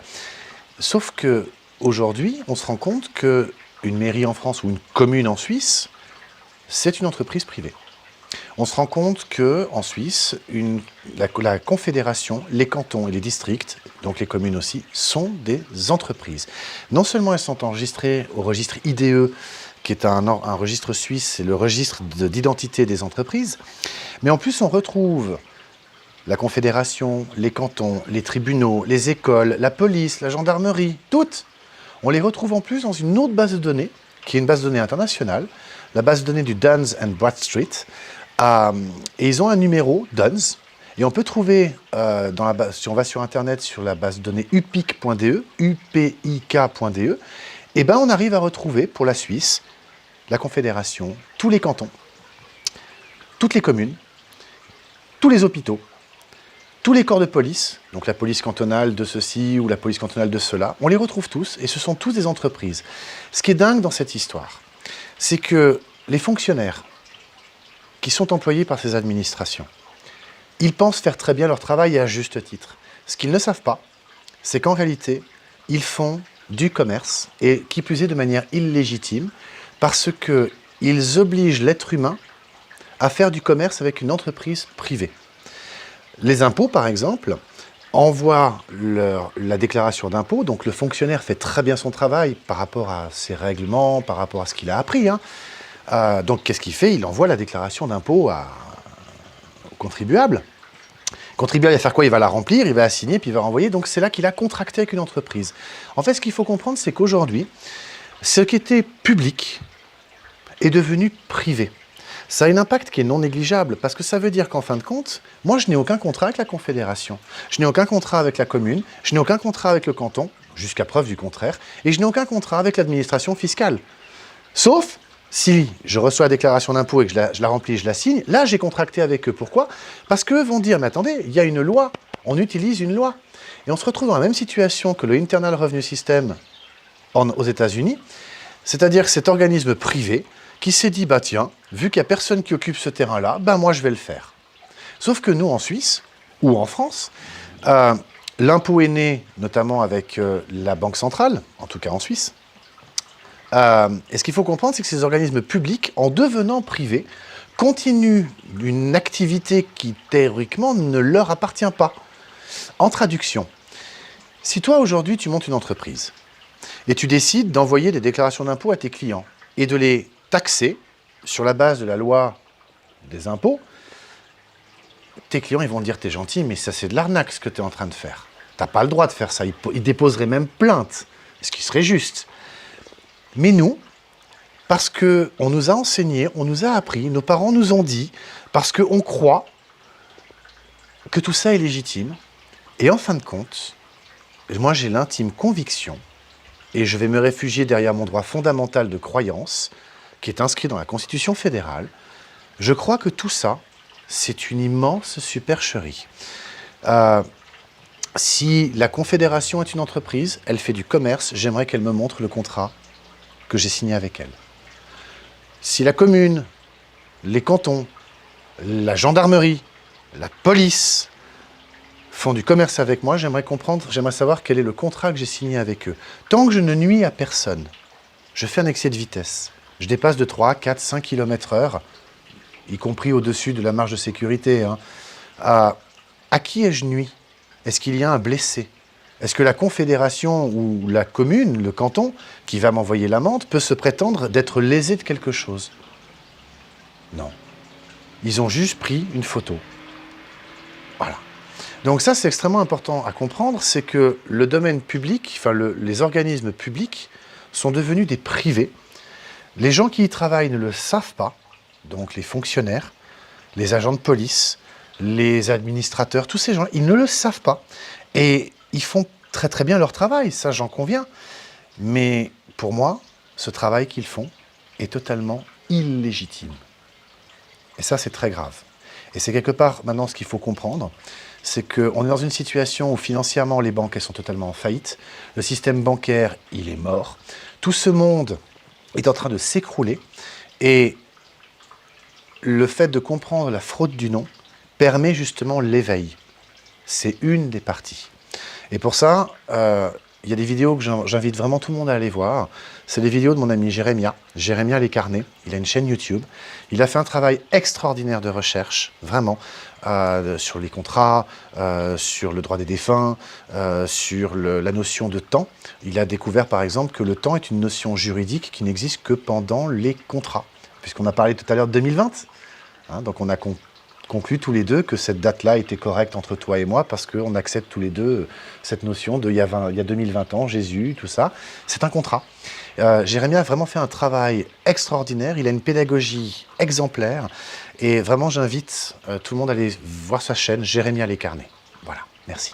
Sauf qu'aujourd'hui, on se rend compte qu'une mairie en France ou une commune en Suisse, c'est une entreprise privée. On se rend compte qu'en Suisse, la Confédération, les cantons et les districts, donc les communes aussi, sont des entreprises. Non seulement elles sont enregistrées au registre IDE, qui est un registre suisse, c'est le registre d'identité des entreprises, mais en plus on retrouve la Confédération, les cantons, les tribunaux, les écoles, la police, la gendarmerie, toutes. On les retrouve en plus dans une autre base de données, qui est une base de données internationale, la base de données du Duns and Bradstreet. Et ils ont un numéro, Duns, et on peut trouver, si on va sur Internet, sur la base de données upic.de, upik.de, et ben on arrive à retrouver, pour la Suisse, la Confédération, tous les cantons, toutes les communes, tous les hôpitaux, tous les corps de police, donc la police cantonale de ceci ou la police cantonale de cela, on les retrouve tous, et ce sont tous des entreprises. Ce qui est dingue dans cette histoire, c'est que les fonctionnaires qui sont employés par ces administrations, ils pensent faire très bien leur travail et à juste titre. Ce qu'ils ne savent pas, c'est qu'en réalité, ils font du commerce, et qui plus est de manière illégitime, parce qu'ils obligent l'être humain à faire du commerce avec une entreprise privée. Les impôts, par exemple, envoient la déclaration d'impôt, donc le fonctionnaire fait très bien son travail par rapport à ses règlements, par rapport à ce qu'il a appris. Donc qu'est-ce qu'il fait ? Il envoie la déclaration d'impôt au contribuable. Le contribuable va faire quoi ? Il va la remplir, il va la signer, puis il va renvoyer. Donc c'est là qu'il a contracté avec une entreprise. En fait, ce qu'il faut comprendre, c'est qu'aujourd'hui, ce qui était public est devenu privé. Ça a un impact qui est non négligeable, parce que ça veut dire qu'en fin de compte, moi je n'ai aucun contrat avec la Confédération, je n'ai aucun contrat avec la commune, je n'ai aucun contrat avec le canton, jusqu'à preuve du contraire, et je n'ai aucun contrat avec l'administration fiscale. Sauf si je reçois la déclaration d'impôt et que je la remplis, je la signe, là j'ai contracté avec eux. Pourquoi ? Parce qu'eux vont dire, mais attendez, il y a une loi, on utilise une loi. Et on se retrouve dans la même situation que le Internal Revenue System aux États-Unis, c'est-à-dire cet organisme privé qui s'est dit, bah tiens, vu qu'il n'y a personne qui occupe ce terrain-là, bah moi je vais le faire. Sauf que nous, en Suisse, ou en France, l'impôt est né, notamment avec la Banque centrale, en tout cas en Suisse. Et ce qu'il faut comprendre, c'est que ces organismes publics, en devenant privés, continuent une activité qui, théoriquement, ne leur appartient pas. En traduction, si toi, aujourd'hui, tu montes une entreprise, et tu décides d'envoyer des déclarations d'impôt à tes clients, et de les taxer sur la base de la loi des impôts, tes clients ils vont te dire « t'es gentil, mais ça c'est de l'arnaque ce que tu es en train de faire. T'as pas le droit de faire ça. » Ils déposeraient même plainte, ce qui serait juste. Mais nous, parce qu'on nous a enseigné, on nous a appris, nos parents nous ont dit, parce qu'on croit que tout ça est légitime, et en fin de compte, moi j'ai l'intime conviction, et je vais me réfugier derrière mon droit fondamental de croyance, qui est inscrit dans la Constitution fédérale, Je crois que tout ça, c'est une immense supercherie. Si la Confédération est une entreprise, elle fait du commerce, j'aimerais qu'elle me montre le contrat que j'ai signé avec elle. Si la commune, les cantons, la gendarmerie, la police font du commerce avec moi, j'aimerais savoir quel est le contrat que j'ai signé avec eux. Tant que je ne nuis à personne, je fais un excès de vitesse. Je dépasse de 3, 4, 5 km/h, y compris au-dessus de la marge de sécurité. Hein. À qui ai-je nuit? Est-ce qu'il y a un blessé? Est-ce que la Confédération ou la commune, le canton, qui va m'envoyer l'amende, peut se prétendre d'être lésé de quelque chose? Non. Ils ont juste pris une photo. Voilà. Donc ça, c'est extrêmement important à comprendre, c'est que le domaine public, enfin les organismes publics, sont devenus des privés. Les gens qui y travaillent ne le savent pas, donc les fonctionnaires, les agents de police, les administrateurs, tous ces gens, ils ne le savent pas. Et ils font très très bien leur travail, ça j'en conviens. Mais pour moi, ce travail qu'ils font est totalement illégitime. Et ça, c'est très grave. Et c'est quelque part, maintenant, ce qu'il faut comprendre, c'est qu'on est dans une situation où financièrement, les banques, elles sont totalement en faillite. Le système bancaire, il est mort. Tout ce monde est en train de s'écrouler. Et le fait de comprendre la fraude du nom permet justement l'éveil. C'est une des parties. Et pour ça, il y a des vidéos que j'invite vraiment tout le monde à aller voir. C'est les vidéos de mon ami Jérémia Lécarné. Il a une chaîne YouTube. Il a fait un travail extraordinaire de recherche, vraiment, sur les contrats, sur le droit des défunts, sur la notion de temps. Il a découvert, par exemple, que le temps est une notion juridique qui n'existe que pendant les contrats. Puisqu'on a parlé tout à l'heure de 2020. Hein, donc on a conclu tous les deux que cette date-là était correcte entre toi et moi parce qu'on accepte tous les deux cette notion de il y a 2020 ans, Jésus, tout ça. C'est un contrat. Jérémia a vraiment fait un travail extraordinaire. Il a une pédagogie exemplaire. Et vraiment, j'invite tout le monde à aller voir sa chaîne, Jérémia Lécarné. Voilà, merci.